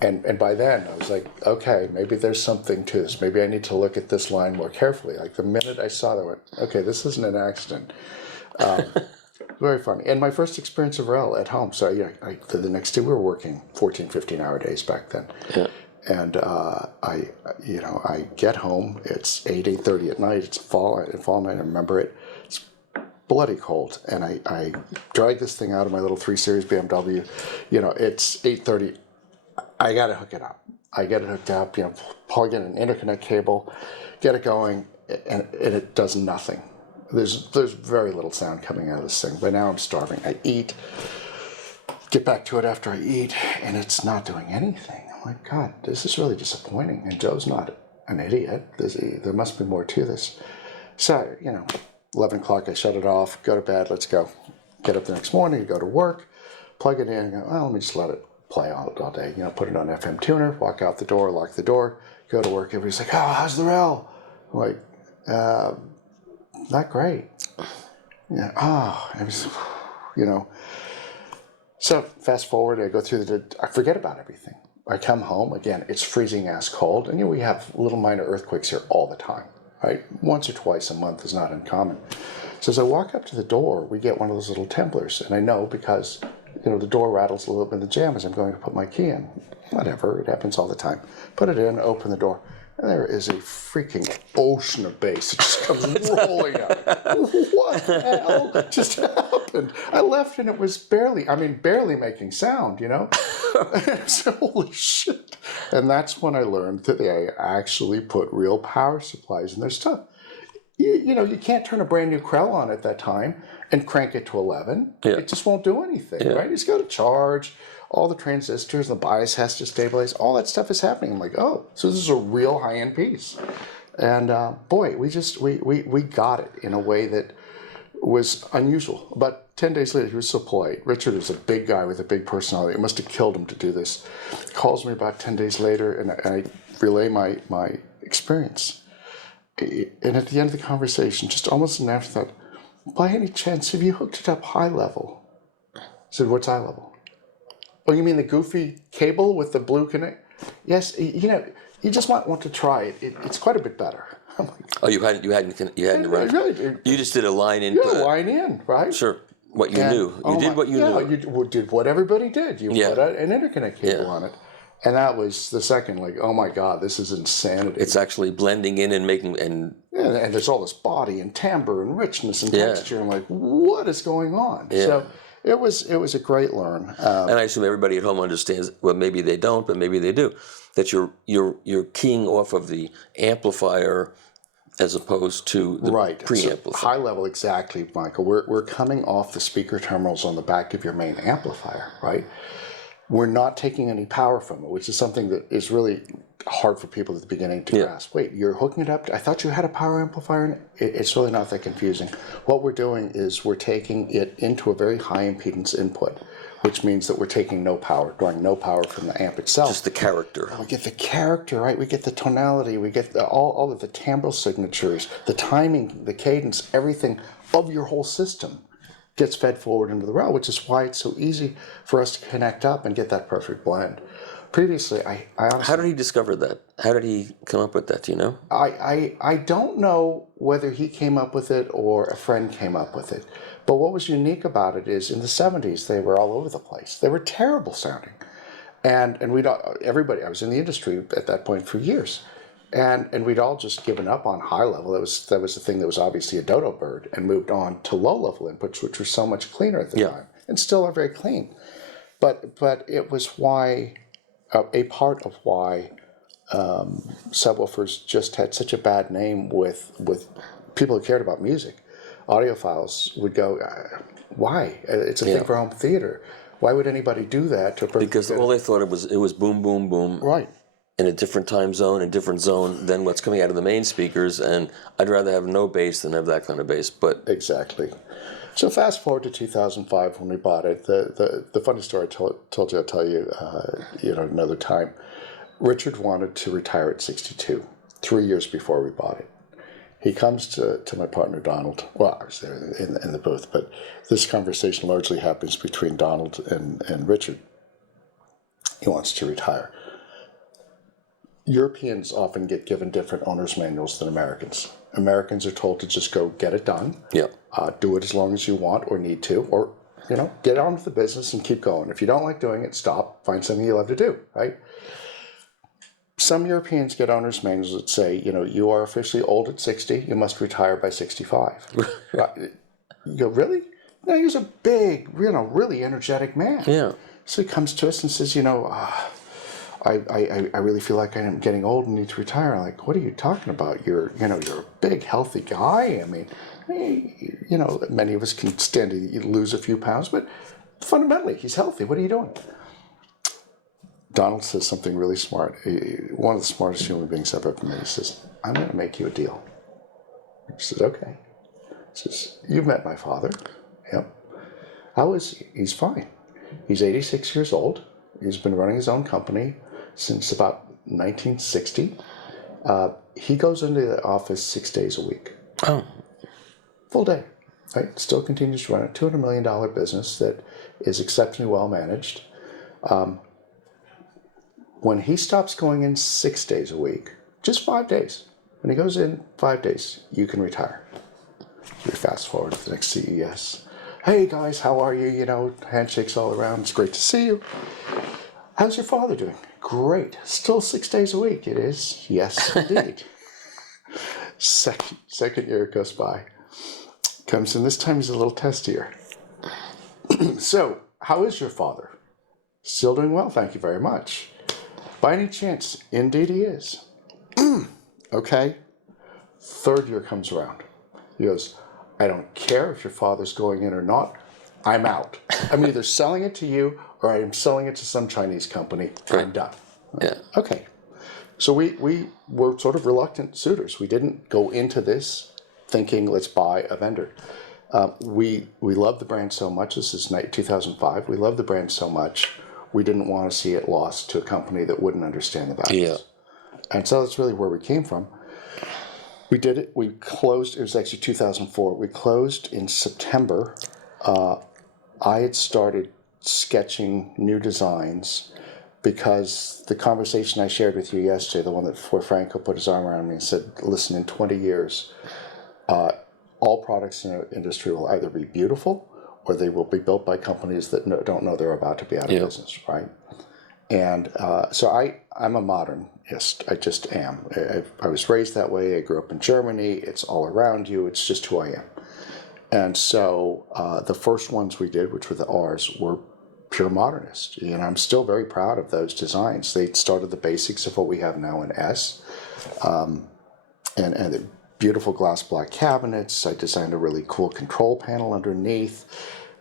And by then I was like, okay, maybe there's something to this. Maybe I need to look at this line more carefully. Like the minute I saw that, I went, okay, this isn't an accident. Very funny. And my first experience of REL at home. So the next day we were working 14, 15-hour days back then. Yeah. And I get home. It's 8:30 at night. It's fall night. I remember it. It's bloody cold, and I drag this thing out of my little 3 Series BMW. It's 8:30. I got to hook it up. I get it hooked up, plug in an interconnect cable, get it going, and it does nothing. There's very little sound coming out of this thing. By now I'm starving. I eat, get back to it after I eat, and it's not doing anything. I'm like, God, this is really disappointing. And Joe's not an idiot. There must be more to this. So, 11 o'clock, I shut it off, go to bed, let's go. Get up the next morning, go to work, plug it in, and go, well, let me just let it play all day, put it on FM tuner, walk out the door, lock the door, go to work. Everybody's like, oh, how's the REL? I'm like, not great. Yeah, it was, So fast forward, I go through I forget about everything. I come home, again, it's freezing ass cold, and we have little minor earthquakes here all the time, right? Once or twice a month is not uncommon. So as I walk up to the door, we get one of those little temblers, and I know because the door rattles a little bit in the jam as I'm going to put my key in. Whatever, it happens all the time. Put it in, open the door, and there is a freaking ocean of bass. It just comes rolling out. What the hell just happened? I left and it was barely making sound, So, holy shit. And that's when I learned that they actually put real power supplies in their stuff. You can't turn a brand new Krell on at that time and crank it to 11. Yeah. It just won't do anything, right? It's got to charge. All the transistors, the bias has to stabilize. All that stuff is happening. I'm like, oh, so this is a real high-end piece. And boy, we got it in a way that was unusual. But 10 days later, he was so polite. Richard is a big guy with a big personality. It must have killed him to do this. He calls me about 10 days later, and I relay my experience. And at the end of the conversation, just almost an afterthought, by any chance, have you hooked it up high level? I said, what's high level? Oh, you mean the goofy cable with the blue connect? Yes, you just might want to try it. It's quite a bit better. I'm like, oh, you hadn't run. Really, you just did a line in. Yeah, line in, right? Sure. What you knew. You did what you knew. You did what everybody did. You put an interconnect cable on it. And that was the second, like, oh my God, this is insanity. It's actually blending in and making and there's all this body and timbre and richness and texture. I'm like, what is going on? Yeah. So it was a great learn. And I assume everybody at home understands. Well, maybe they don't, but maybe they do. That you're keying off of the amplifier as opposed to the preamplifier. So high level, exactly, Michael. We're coming off the speaker terminals on the back of your main amplifier, right? We're not taking any power from it, which is something that is really hard for people at the beginning to grasp. Wait, you're hooking it up? I thought you had a power amplifier in it. It's really not that confusing. What we're doing is we're taking it into a very high impedance input, which means that we're taking no power, drawing no power from the amp itself. Just the character. We get the character, right? We get the tonality. We get all of the timbral signatures, the timing, the cadence, everything of your whole system gets fed forward into the REL, which is why it's so easy for us to connect up and get that perfect blend. Previously, I honestly... How did he discover that? How did he come up with that, do you know? I don't know whether he came up with it or a friend came up with it. But what was unique about it is in the 70s, they were all over the place. They were terrible sounding. And everybody, I was in the industry at that point for years. And we'd all just given up on high level. That was the thing that was obviously a dodo bird, and moved on to low level inputs, which were so much cleaner at the time, and still are very clean. But it was why a part of why subwoofers just had such a bad name with people who cared about music. Audiophiles would go, why? It's a thing for home theater. Why would anybody do that to a person? Because all they thought it was boom, boom, boom. Right. in a different time zone, a different zone than what's coming out of the main speakers, and I'd rather have no bass than have that kind of bass. But Exactly. So fast forward to 2005 when we bought it. The funny story I told you, I'll tell you, another time. Richard wanted to retire at 62, 3 years before we bought it. He comes to my partner Donald. Well, I was there in the booth, but this conversation largely happens between Donald and Richard. He wants to retire. Europeans often get given different owner's manuals than Americans. Americans are told to just go get it done. yeah, Do it as long as you want or need to, or get on with the business and keep going. If you don't like doing it, stop. Find something you love to do. Right? Some Europeans get owner's manuals that say, you are officially old at 60. You must retire by 65. Right? You go, really? No, he's a big, really energetic man. yeah. So he comes to us and says, I really feel like I'm getting old and need to retire. I'm like, what are you talking about? You're a big, healthy guy. I mean, many of us can stand to lose a few pounds, but fundamentally, he's healthy. What are you doing? Donald says something really smart. One of the smartest human beings I've ever met. He says, I'm going to make you a deal. He says, okay. He says, you've met my father. Yep. How is he? He's fine. He's 86 years old. He's been running his own company since about 1960. He goes into the office 6 days a week. Oh. Full day. Right? Still continues to run a $200 million business that is exceptionally well managed. When he stops going in 6 days a week, just 5 days, when he goes in 5 days, you can retire. We fast forward to the next CES. Hey guys, how are you? Handshakes all around. It's great to see you. How's your father doing? Great. Still 6 days a week. It is. Yes, indeed. Second year goes by. Comes in. This time he's a little testier. So, how is your father? Still doing well, thank you very much. By any chance, indeed he is. Okay. Third year comes around. He goes, I don't care if your father's going in or not. I'm out. I'm either selling it to you or I'm selling it to some Chinese company. I'm done. Yeah. Okay. So we were sort of reluctant suitors. We didn't go into this thinking, let's buy a vendor. We love the brand so much. This is 2005. We love the brand so much. We didn't want to see it lost to a company that wouldn't understand the values. Yeah. And so that's really where we came from. We did it. We closed. It was actually 2004. We closed in September. I had started sketching new designs because the conversation I shared with you yesterday, the one where Franco put his arm around me and said, listen, in 20 years, all products in our industry will either be beautiful or they will be built by companies that don't know they're about to be out of business, right? And so I'm a modernist. I just am. I was raised that way. I grew up in Germany. It's all around you. It's just who I am. And so the first ones we did, which were the R's, were pure modernist. And I'm still very proud of those designs. They started the basics of what we have now in S. And the beautiful glass black cabinets. I designed a really cool control panel underneath.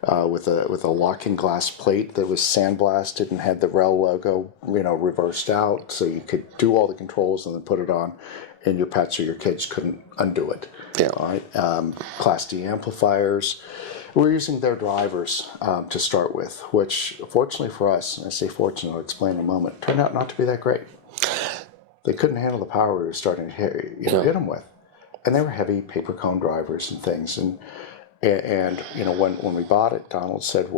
With a locking glass plate that was sandblasted and had the REL logo, reversed out, so you could do all the controls and then put it on, and your pets or your kids couldn't undo it. Yeah. All right. Class D amplifiers. We're using their drivers to start with, which fortunately for us, and I say fortunate, I'll explain in a moment, turned out not to be that great. They couldn't handle the power we were starting to hit them with, and they were heavy paper cone drivers and things. And when we bought it, Donald said,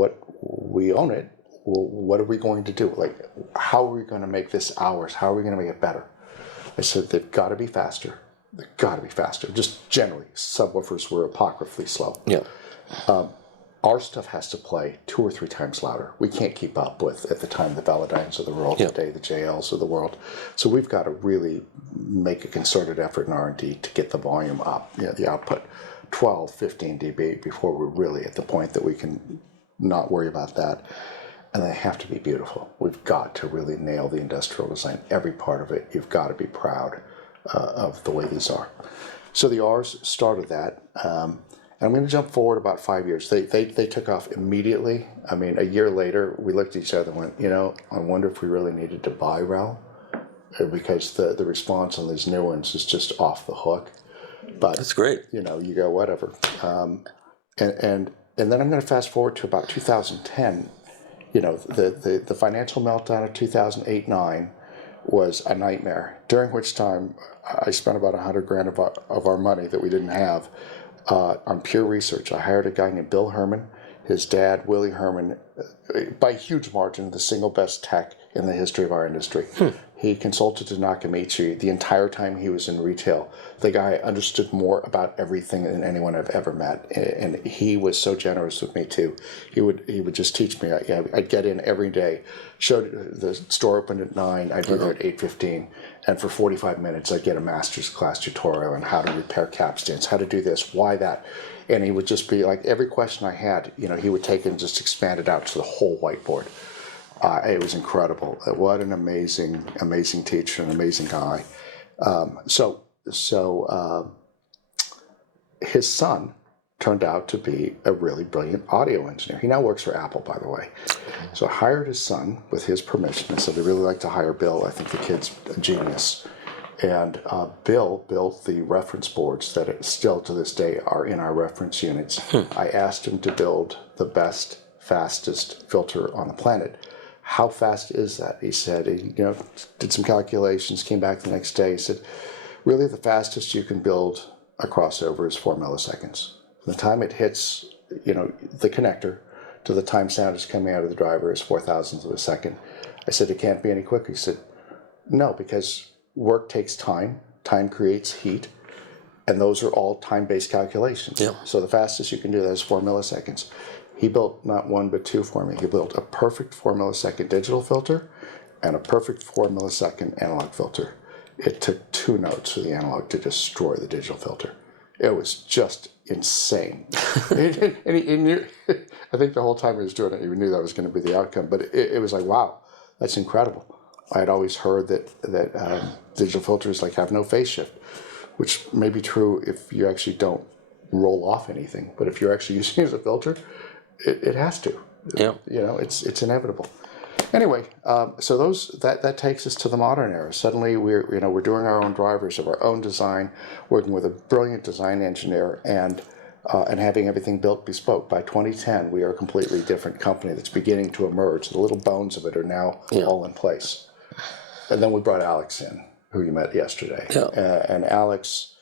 we own it. Well, what are we going to do? Like, how are we going to make this ours? How are we going to make it better? I said, they've got to be faster. They've got to be faster. Just generally, subwoofers were apocryphally slow. Yeah. Our stuff has to play 2 or 3 times louder. We can't keep up with, at the time, the Velodynes of the world, today the JLs of the world. So we've got to really make a concerted effort in R&D to get the volume up, the output. 12, 15 dB before we're really at the point that we can not worry about that. And they have to be beautiful. We've got to really nail the industrial design. Every part of it, you've got to be proud of the way these are. So the R's started that. And I'm going to jump forward about 5 years. They took off immediately. I mean, a year later, we looked at each other and went, I wonder if we really needed to buy REL. because the response on these new ones is just off the hook. But That's great. you know, you go whatever. And then I'm going to fast forward to about 2010. You know, the financial meltdown of 2008-9 was a nightmare, during which time I spent about $100,000 of our money that we didn't have on pure research. I hired a guy named Bill Herman, his dad, Willie Herman, by a huge margin, the single best tech in the history of our industry. He consulted to Nakamichi the entire time he was in retail. The guy understood more about everything than anyone I've ever met, and he was so generous with me too. He would just teach me. I'd get in every day. The store opened at 9. I'd be there at 8:15, and for 45 minutes I'd get a master's class tutorial on how to repair capstans, how to do this, why that. And he would just be like, every question I had, you know, he would take and just expand it out to the whole whiteboard. It was incredible. What an amazing, amazing teacher, an amazing guy. So his son turned out to be a really brilliant audio engineer. He now works for Apple, by the way. So I hired his son with his permission. I said, I'd really like to hire Bill. I think the kid's a genius. And Bill built the reference boards that still to this day are in our reference units. I asked him to build the best, fastest filter on the planet. How fast is that? He said, he, you know, did some calculations, came back the next day. He said, really the fastest you can build a crossover is 4 milliseconds. From the time it hits, you know, the connector to the time sound is coming out of the driver is 0.004 of a second. I said, it can't be any quicker. He said, no, because work takes time, time creates heat, and those are all time-based calculations. Yeah. So the fastest you can do that is 4 milliseconds. He built not one but two for me. He built a perfect 4 millisecond digital filter and a perfect 4 millisecond analog filter. It took 2 notes for the analog to destroy the digital filter. It was just insane. And he knew, I think the whole time he was doing it, he knew that was going to be the outcome. But it was like, wow, that's incredible. I had always heard that digital filters like have no phase shift, which may be true if you actually don't roll off anything. But if you're actually using it as a filter, it has to. Yeah. You know, it's inevitable. Anyway, so that takes us to the modern era. Suddenly we're doing our own drivers of our own design, working with a brilliant design engineer, and having everything built bespoke. By 2010, we are a completely different company that's beginning to emerge. The little bones of it are now all in place. And then we brought Alex in, who you met yesterday. Yeah. And Alex,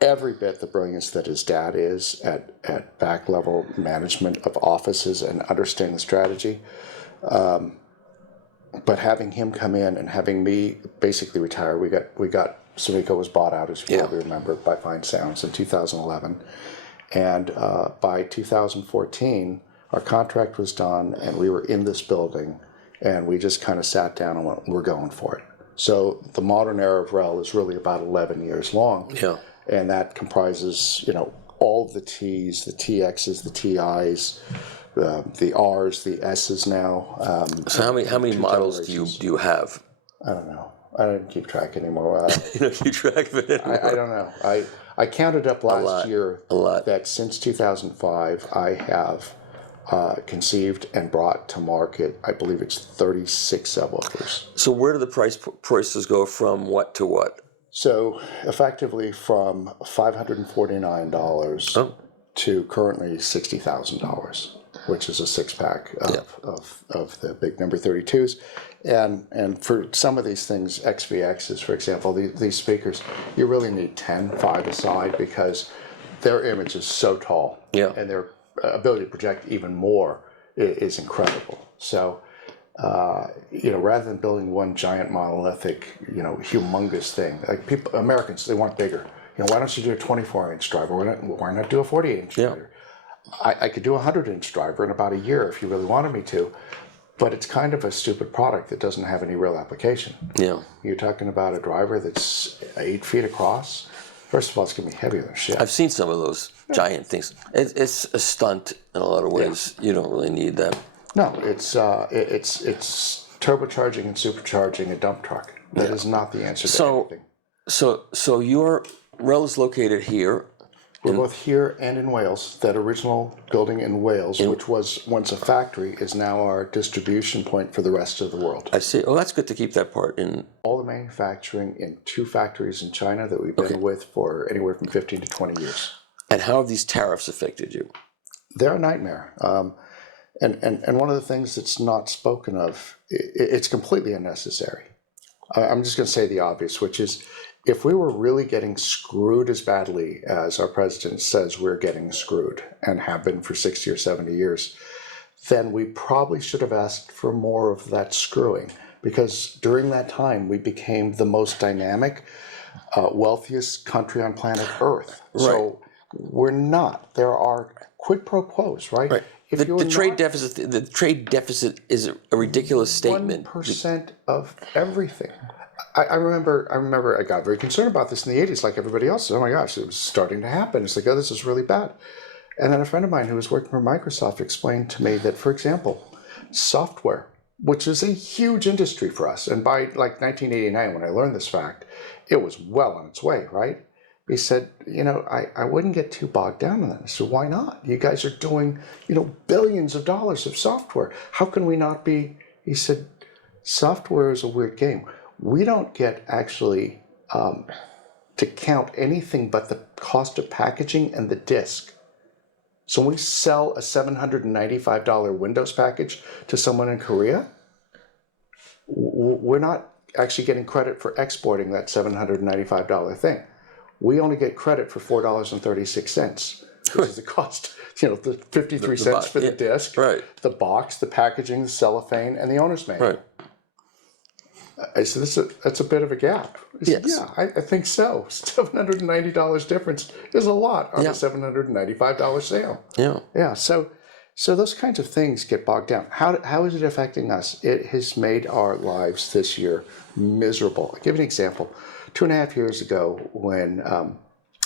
every bit the brilliance that his dad is at back level management of offices and understanding the strategy. But having him come in and having me basically retire, we got Sumiko was bought out, as you probably remember, by Fine Sounds in 2011. And by 2014, our contract was done and we were in this building and we just kind of sat down and went, we're going for it. So the modern era of REL is really about 11 years long. Yeah. And that comprises, you know, all the T's, the TXs, the TIs, the R's, the S's now. So how many models do you have? I don't know. I don't keep track anymore. You don't keep track of it anymore. I don't know. I counted up last year that since 2005 I have conceived and brought to market, I believe it's 36 subwoofers. So where do the prices go from what to what? So effectively from $549 to currently $60,000, which is a 6-pack of the big number 32s. And for some of these things, XVXs, for example, these speakers, you really need 5 aside, because their image is so tall. Yeah. And their ability to project even more is incredible. So, rather than building one giant monolithic, humongous thing, like Americans, they want bigger. Why don't you do a 24-inch driver? Why not do a 48-inch driver? I could do a 100-inch driver in about a year if you really wanted me to, but it's kind of a stupid product that doesn't have any real application. Yeah. You're talking about a driver that's 8 feet across. First of all, it's going to be heavier than shit. I've seen some of those giant things. It's a stunt in a lot of ways. Yeah. You don't really need that. No, it's turbocharging and supercharging a dump truck. That is not the answer to everything. So your REL is located here, We're both here and in Wales. That original building in Wales, which was once a factory, is now our distribution point for the rest of the world. I see. Oh, that's good to keep that part in. All the manufacturing in 2 factories in China that we've been with for anywhere from 15 to 20 years. And how have these tariffs affected you? They're a nightmare. And one of the things that's not spoken of, it's completely unnecessary. I'm just going to say the obvious, which is if we were really getting screwed as badly as our president says we're getting screwed and have been for 60 or 70 years, then we probably should have asked for more of that screwing, because during that time we became the most dynamic, wealthiest country on planet Earth. Right. So we're not. There are quid pro quos, right? Right. The trade deficit. The trade deficit is a ridiculous statement. 1% of everything. I remember I got very concerned about this in the 80s, like everybody else. Oh my gosh, it was starting to happen. It's like, oh, this is really bad. And then a friend of mine who was working for Microsoft explained to me that, for example, software, which is a huge industry for us, and by like 1989, when I learned this fact, it was well on its way, right? He said, I wouldn't get too bogged down in that. I said, why not? You guys are doing, billions of dollars of software. How can we not be? He said, software is a weird game. We don't get actually to count anything but the cost of packaging and the disk. So when we sell a $795 Windows package to someone in Korea, we're not actually getting credit for exporting that $795 thing. We only get credit for $4.36, which is the cost, the 53 cents for the disc, right, the box, the packaging, the cellophane, and the owner's manual. Right. I said, that's a bit of a gap. He said, Yes. yeah, I think so. $790 difference is a lot on a $795 sale. Yeah. Yeah. So those kinds of things get bogged down. How is it affecting us? It has made our lives this year miserable. I'll give you an example. 2.5 years ago, when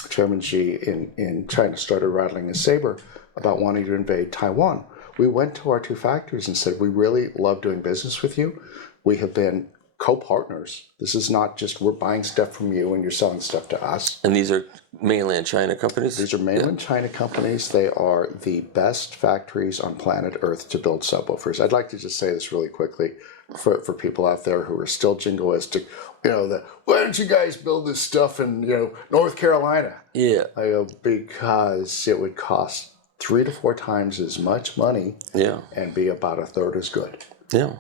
Chairman Xi in China started rattling his saber about wanting to invade Taiwan, we went to our 2 factories and said, we really love doing business with you. We have been co-partners. This is not just we're buying stuff from you and you're selling stuff to us. And these are mainland China companies? These are mainland China companies. They are the best factories on planet Earth to build subwoofers. I'd like to just say this really quickly for people out there who are still jingoistic. Why don't you guys build this stuff in North Carolina? Yeah. I go, because it would cost 3 to 4 times as much money. Yeah. And be about 1/3 as good. Yeah.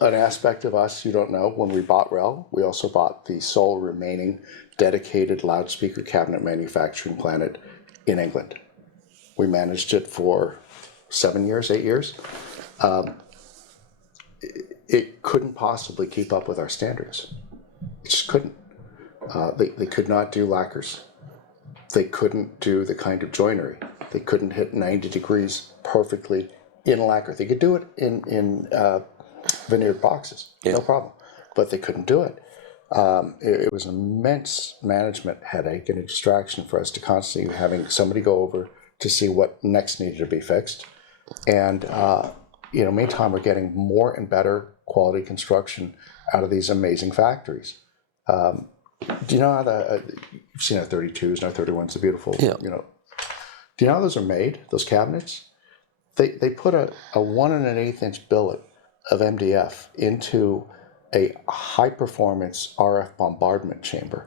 An aspect of us you don't know, when we bought REL, we also bought the sole remaining dedicated loudspeaker cabinet manufacturing plant in England. We managed it for 7 years, 8 years. It couldn't possibly keep up with our standards. It just couldn't. They could not do lacquers. They couldn't do the kind of joinery. They couldn't hit 90 degrees perfectly in lacquer. They could do it in veneered boxes, no problem. But they couldn't do it. It was an immense management headache and a distraction for us to constantly having somebody go over to see what next needed to be fixed. And, meantime, we're getting more and better quality construction out of these amazing factories. Do you know how you've seen our 32s and our 31s, the beautiful, do you know how those are made, those cabinets? They put a 1 1/8 inch billet of MDF into a high-performance RF bombardment chamber.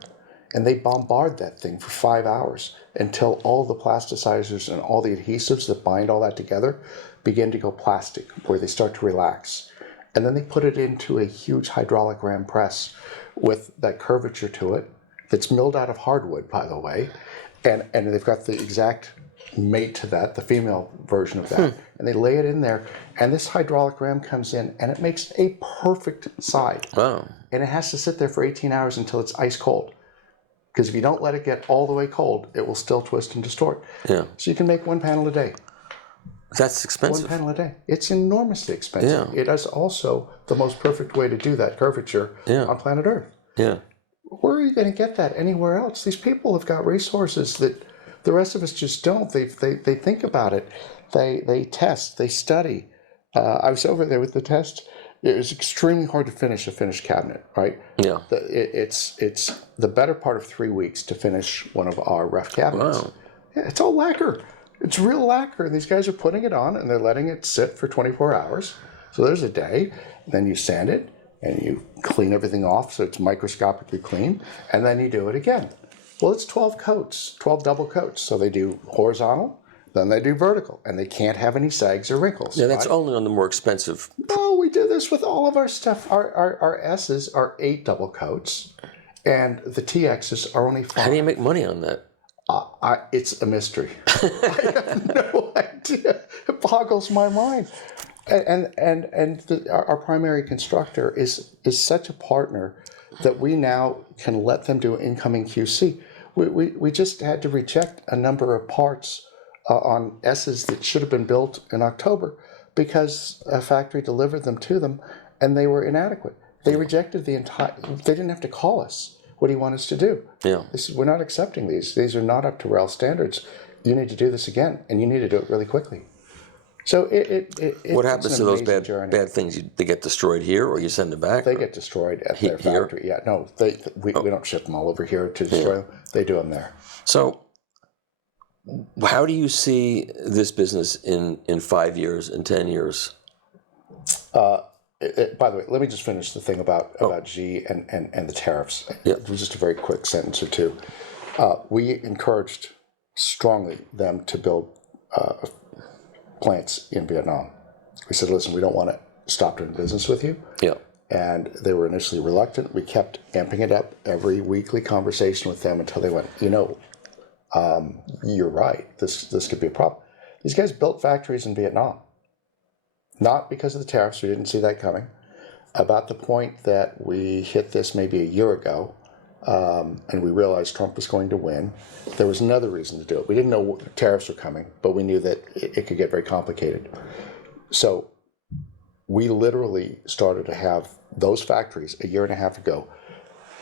And they bombard that thing for 5 hours until all the plasticizers and all the adhesives that bind all that together begin to go plastic, where they start to relax. And then they put it into a huge hydraulic ram press with that curvature to it that's milled out of hardwood, by the way. And they've got the exact mate to that, the female version of that. And they lay it in there, and this hydraulic ram comes in, and it makes a perfect side. Wow. And it has to sit there for 18 hours until it's ice cold. Because if you don't let it get all the way cold, it will still twist and distort. Yeah. So you can make 1 panel a day. That's expensive. 1 panel a day. It's enormously expensive. Yeah. It is also the most perfect way to do that curvature on planet Earth. Yeah. Where are you going to get that anywhere else? These people have got resources that the rest of us just don't. They think about it. They test. They study. I was over there with the test, It was extremely hard to finish a finished cabinet, right? Yeah. It's the better part of 3 weeks to finish one of our ref cabinets. Wow. Yeah, it's all lacquer. It's real lacquer. And these guys are putting it on and they're letting it sit for 24 hours. So there's a day. Then you sand it and you clean everything off so it's microscopically clean. And then you do it again. Well, it's 12 coats, 12 double coats. So they do horizontal. Then they do vertical, and they can't have any sags or wrinkles. Yeah, that's right? only on the more expensive. No, we do this with all of our stuff. Our S's are 8 double coats, and the TXs are only 5. How do you make money on that? It's a mystery. I have no idea. It boggles my mind. Our primary constructor is such a partner that we now can let them do incoming QC. We just had to reject a number of parts on S's that should have been built in October because a factory delivered them to them and they were inadequate. They rejected the entire, they didn't have to call us. What do you want us to do? Yeah. They said, we're not accepting these. These are not up to REL standards. You need to do this again and you need to do it really quickly. So what happens to those bad things? They get destroyed here or you send them back? They get destroyed at their factory. Yeah, no, we don't ship them all over here to destroy them. They do them there. So how do you see this business in 5 years, in 10 years? By the way, let me just finish the thing about G and the tariffs. Yeah. Just a very quick sentence or two. We encouraged strongly them to build plants in Vietnam. We said, listen, we don't want to stop doing business with you. Yeah. And they were initially reluctant. We kept amping it up every weekly conversation with them until they went, you're right. This could be a problem. These guys built factories in Vietnam, not because of the tariffs. We didn't see that coming. About the point that we hit this maybe a year ago, and we realized Trump was going to win, there was another reason to do it. We didn't know tariffs were coming, but we knew that it could get very complicated. So we literally started to have those factories a year and a half ago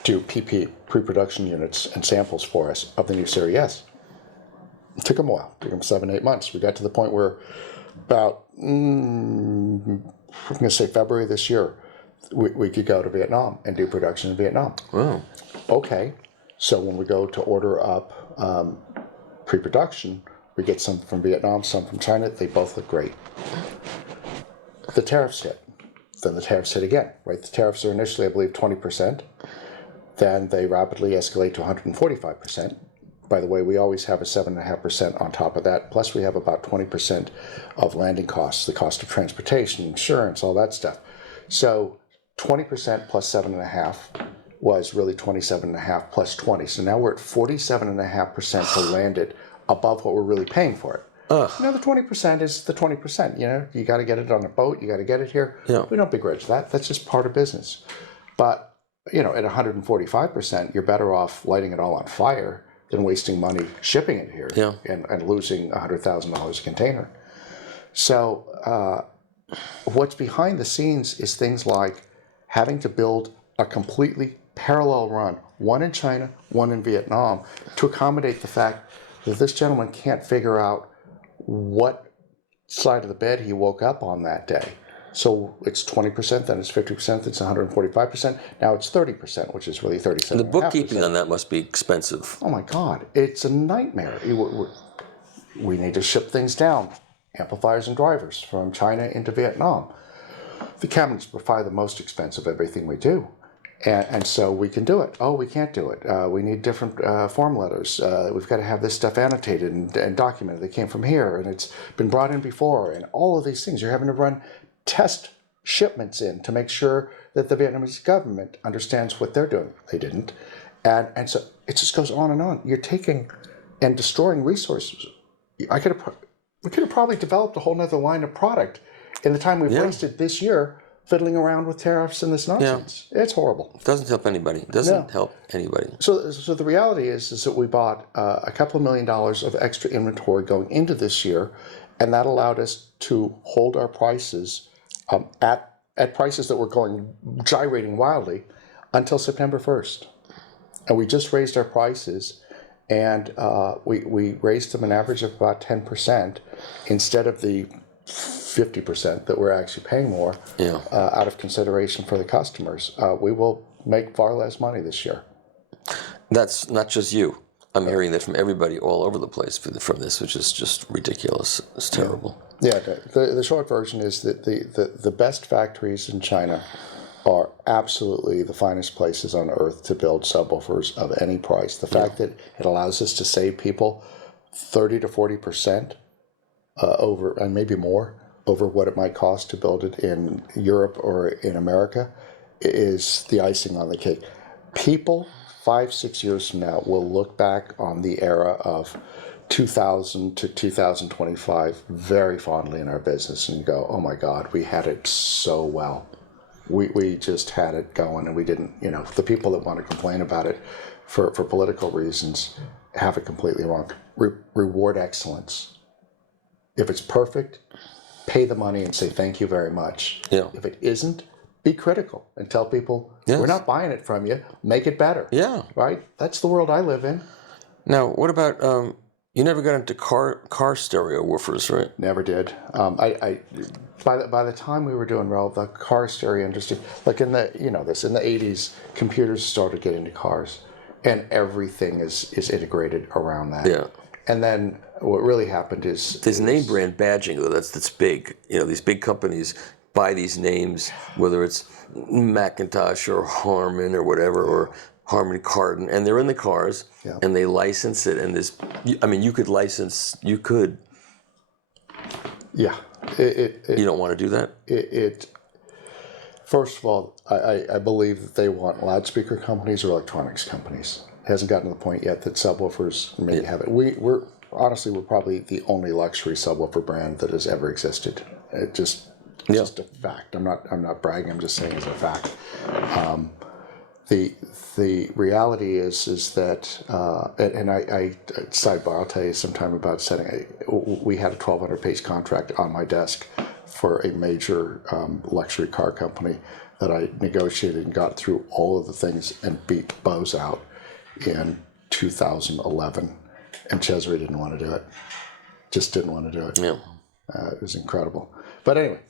do pre-production units and samples for us of the new Serie S. It took them a while. It took them 7-8 months. We got to the point where about, I'm going to say February this year, we could go to Vietnam and do production in Vietnam. Wow. Okay, so when we go to order up pre-production, we get some from Vietnam, some from China. They both look great. The tariffs hit. Then the tariffs hit again, right? The tariffs are initially, I believe, 20%. Then they rapidly escalate to 145%. By the way, we always have a 7.5% on top of that. Plus we have about 20% of landing costs, the cost of transportation, insurance, all that stuff. So 20% plus 7.5 was really 27.5 plus 20. So now we're at 47.5% to land it above what we're really paying for it. The 20% is the 20%. You got to get it on a boat. You got to get it here. Yeah. We don't begrudge that. That's just part of business. But at 145%, you're better off lighting it all on fire than wasting money shipping it here and losing $100,000 a container. So what's behind the scenes is things like having to build a completely parallel run, one in China, one in Vietnam, to accommodate the fact that this gentleman can't figure out what side of the bed he woke up on that day. So it's 20%, then it's 50%, it's 145%. Now it's 30%, which is really 37.5%. And the bookkeeping on that must be expensive. Oh my God, it's a nightmare. We need to ship things down, amplifiers and drivers, from China into Vietnam. The cabinets are probably the most expensive of everything we do. And so we can do it. Oh, we can't do it. We need different form letters. We've got to have this stuff annotated and documented. They came from here, and it's been brought in before, and all of these things. You're having to run test shipments in to make sure that the Vietnamese government understands what they're doing. They didn't. And so it just goes on and on. You're taking and destroying resources. We could have probably developed a whole nother line of product in the time we've wasted this year fiddling around with tariffs and this nonsense. It's horrible. It doesn't help anybody. It doesn't help anybody. So the reality is that we bought a couple of $1 million of extra inventory going into this year, and that allowed us to hold our prices at prices that were gyrating wildly until September 1st. And we just raised our prices, and we raised them an average of about 10% instead of the 50% that we're actually paying more out of consideration for the customers, we will make far less money this year. That's not just you. I'm hearing that from everybody all over the place from this, which is just ridiculous. It's terrible. Yeah, the short version is that the best factories in China are absolutely the finest places on earth to build subwoofers of any price. The fact that it allows us to save people 30 to 40% over, and maybe more, over what it might cost to build it in Europe or in America is the icing on the cake. People 5-6 years from now will look back on the era of 2000 to 2025 very fondly in our business and go, oh my God, we had it so well. We just had it going, and we didn't, the people that want to complain about it for political reasons have it completely wrong. Reward excellence. If it's perfect, pay the money and say thank you very much. Yeah. If it isn't, be critical and tell people, we're not buying it from you, make it better. Yeah. Right? That's the world I live in. Now, what about, you never got into car stereo woofers, right? Never did. By the time we were doing REL, the car stereo industry, like in the in the 80s, computers started getting into cars, and everything is integrated around that. Yeah. And then what really happened is there's name brand badging though. That's big. These big companies buy these names, whether it's Macintosh or Harman or whatever, or Harman Kardon, and they're in the cars, and they license it. And you could license. You could. Yeah. You don't want to do that? First of all, I believe that they want loudspeaker companies or electronics companies. It hasn't gotten to the point yet that subwoofers may have it. We're probably the only luxury subwoofer brand that has ever existed. It's just a fact. I'm not bragging. I'm just saying it's a fact. The reality is that, and I sidebar, I'll tell you sometime about we had a 1,200 page contract on my desk for a major luxury car company that I negotiated and got through all of the things and beat Bose out in 2011. And Cesare didn't want to do it. Just didn't want to do it. Yeah. It was incredible. But anyway,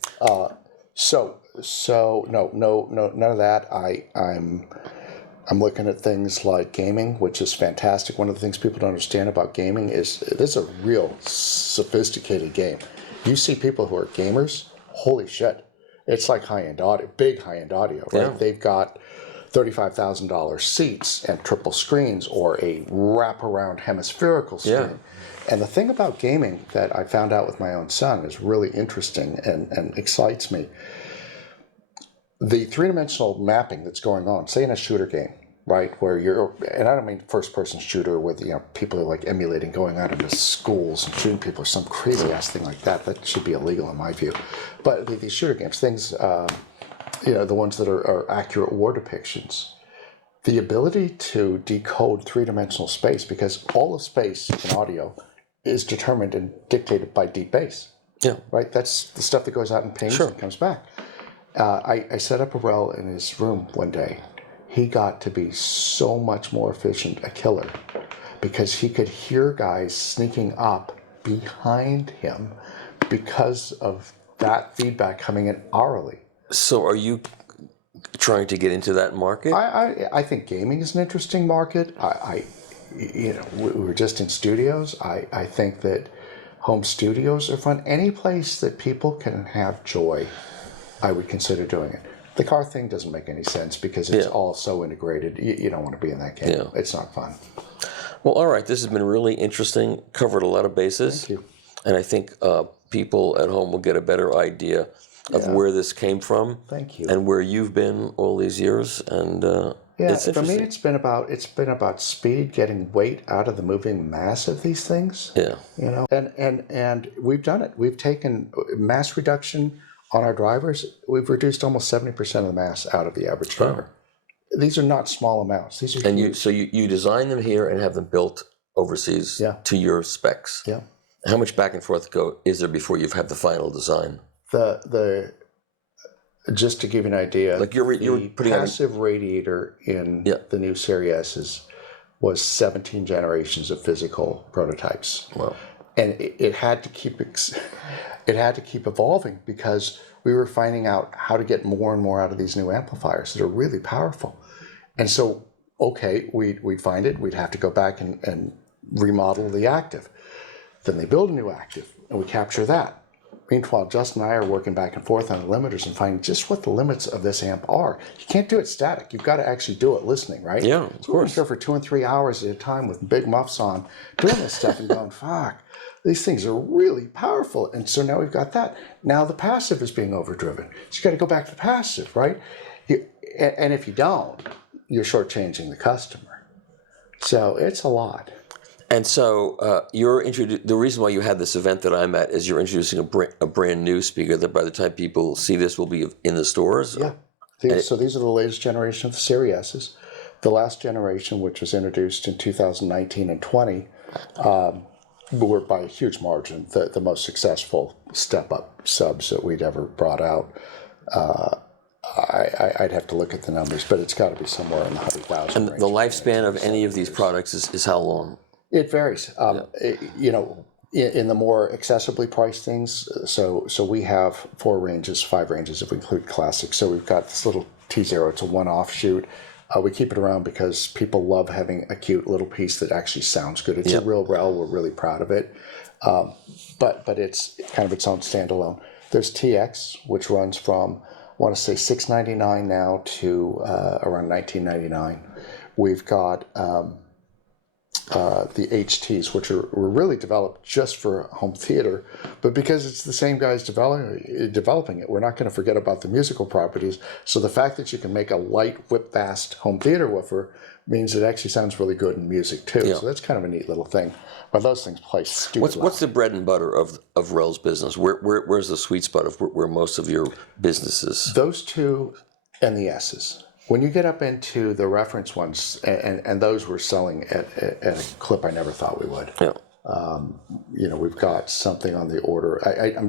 so no, none of that. I'm looking at things like gaming, which is fantastic. One of the things people don't understand about gaming is this is a real sophisticated game. You see people who are gamers, holy shit. It's like high-end audio, big high-end audio, right? Yeah. They've got $35,000 seats and triple screens or a wraparound hemispherical screen. Yeah. And the thing about gaming that I found out with my own son is really interesting and excites me. The three-dimensional mapping that's going on, say in a shooter game, right, where and I don't mean first-person shooter with people who are like emulating going out into schools and shooting people or some crazy-ass thing like that. That should be illegal in my view. But these shooter games, things, the ones that are accurate war depictions, the ability to decode three-dimensional space, because all of space in audio is determined and dictated by deep bass. Yeah. Right? That's the stuff that goes out and pings and comes back. I set up a REL in his room one day. He got to be so much more efficient a killer because he could hear guys sneaking up behind him because of that feedback coming in hourly. So are you trying to get into that market? I think gaming is an interesting market. We were just in studios. I think that home studios are fun. Any place that people can have joy, I would consider doing it. The car thing doesn't make any sense because it's all so integrated. You don't want to be in that game. Yeah. It's not fun. Well, all right. This has been really interesting. Covered a lot of bases. Thank you. And I think people at home will get a better idea of where this came from. Thank you. And where you've been all these years. And it's for me, interesting. it's been about speed, getting weight out of the moving mass of these things. Yeah. And we've done it. We've taken mass reduction on our drivers. We've reduced almost 70% of the mass out of the average driver. These are not small amounts. These are huge. You design them here and have them built overseas to your specs. Yeah. How much back and forth is there before you've had the final design? Just to give you an idea, like you're putting passive radiator in the new Serie S was 17 generations of physical prototypes. Wow. and it had to keep evolving because we were finding out how to get more and more out of these new amplifiers that are really powerful. And so, okay, we'd find it, we'd have to go back and remodel the active. Then they build a new active, and we capture that. Meanwhile, Justin and I are working back and forth on the limiters and finding just what the limits of this amp are. You can't do it static. You've got to actually do it listening, right? Yeah, of So we're course. here for 2 and 3 hours at a time with big muffs on, doing this stuff and going, fuck, these things are really powerful. And so now we've got that. Now the passive is being overdriven. So you got to go back to the passive, right? And if you don't, you're shortchanging the customer. So it's a lot. And so the reason why you had this event that I'm at is you're introducing a brand new speaker that by the time people see this will be in the stores? Yeah. So these are the latest generation of the Serie S's. The last generation, which was introduced in 2019 and 20, were by a huge margin the most successful step-up subs that we'd ever brought out. I'd have to look at the numbers, but it's got to be somewhere in the 100,000 And range. the lifespan of any of these products is how long? It varies. In the more accessibly priced things, so we have 4 ranges, 5 ranges if we include classics. So we've got this little T0, it's a one offshoot. We keep it around because people love having a cute little piece that actually sounds good. It's a real REL, we're really proud of it. But it's kind of its own standalone. There's TX, which runs from, I want to say $699 now to around $19.99. We've got the HTs, which were really developed just for home theater, but because it's the same guys developing it, we're not going to forget about the musical properties. So the fact that you can make a light, whip-fast home theater woofer means it actually sounds really good in music too. Yeah. So that's kind of a neat little thing. But those things play stupid loud. What's the bread and butter of REL's business? Where's the sweet spot of where most of your business is? Those two and the S's. When you get up into the reference ones, and those we're selling at a clip I never thought we would. Yeah. We've got something on the order.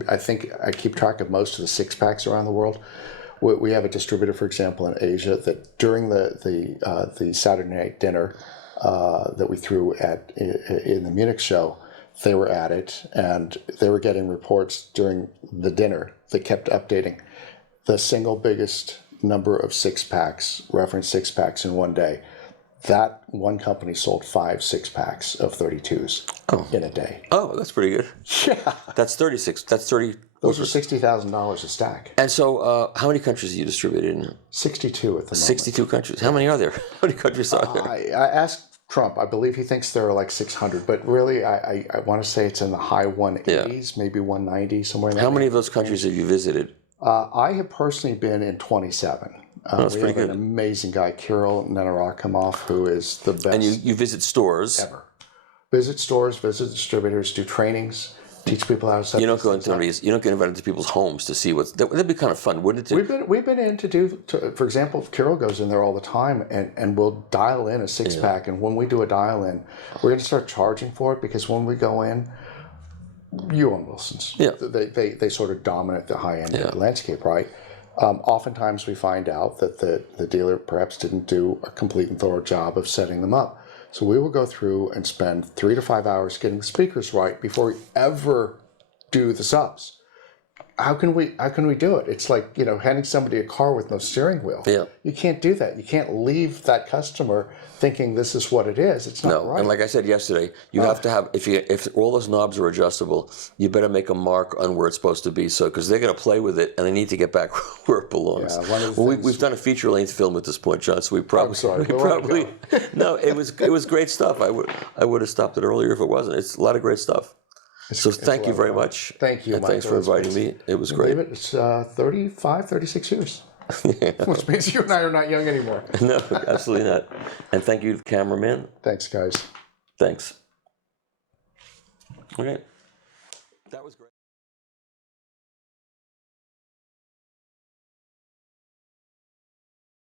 I think I keep track of most of the 6-packs around the world. We have a distributor, for example, in Asia that during the Saturday night dinner that we threw in the Munich show, they were at it, and they were getting reports during the dinner that kept updating. The single biggest number of 6-packs, reference 6-packs in one day. That one company sold 5 6-packs of 32s in a day. Oh, that's pretty good. Yeah. That's 36. That's 30. Those were $60,000 a stack. And so how many countries are you distributed in? 62 at the moment. 62 countries. How many are there? How many countries are there? I asked Trump. I believe he thinks there are like 600, but really I want to say it's in the high 180s, maybe 190, somewhere in that. How many of those countries have you visited? I have personally been in 27. That's we pretty have good. an amazing guy, Kirill Nenarakamov, who is the best. And you visit stores? Ever. Visit stores, visit distributors, do trainings, teach people how to set. You don't go into you don't get invited to people's homes to see that'd be kind of fun, wouldn't it? We've been in for example, Kirill goes in there all the time and we'll dial in a 6-pack, and when we do a dial in, we're going to start charging for it because when we go in, you own Wilson's. Yeah. They sort of dominate the high-end landscape, right? Oftentimes we find out that the dealer perhaps didn't do a complete and thorough job of setting them up. So we will go through and spend 3 to 5 hours getting the speakers right before we ever do the subs. How can we do it? It's like, handing somebody a car with no steering wheel. Yeah. You can't do that. You can't leave that customer thinking this is what it is. It's not right. And like I said yesterday, you have to have if all those knobs are adjustable, you better make a mark on where it's supposed to be. So because they're going to play with it and they need to get back where it belongs. Yeah, we've done a feature-length film at this point, John. So we probably I'm sorry. no. It was great stuff. I would have stopped it earlier if it wasn't. It's a lot of great stuff. So thank you very much. Thank you, and thanks for inviting me. It was great. It's 36 years. Which means you and I are not young anymore. No, absolutely not. And thank you, cameraman. Thanks, guys. Thanks. Okay. That was great.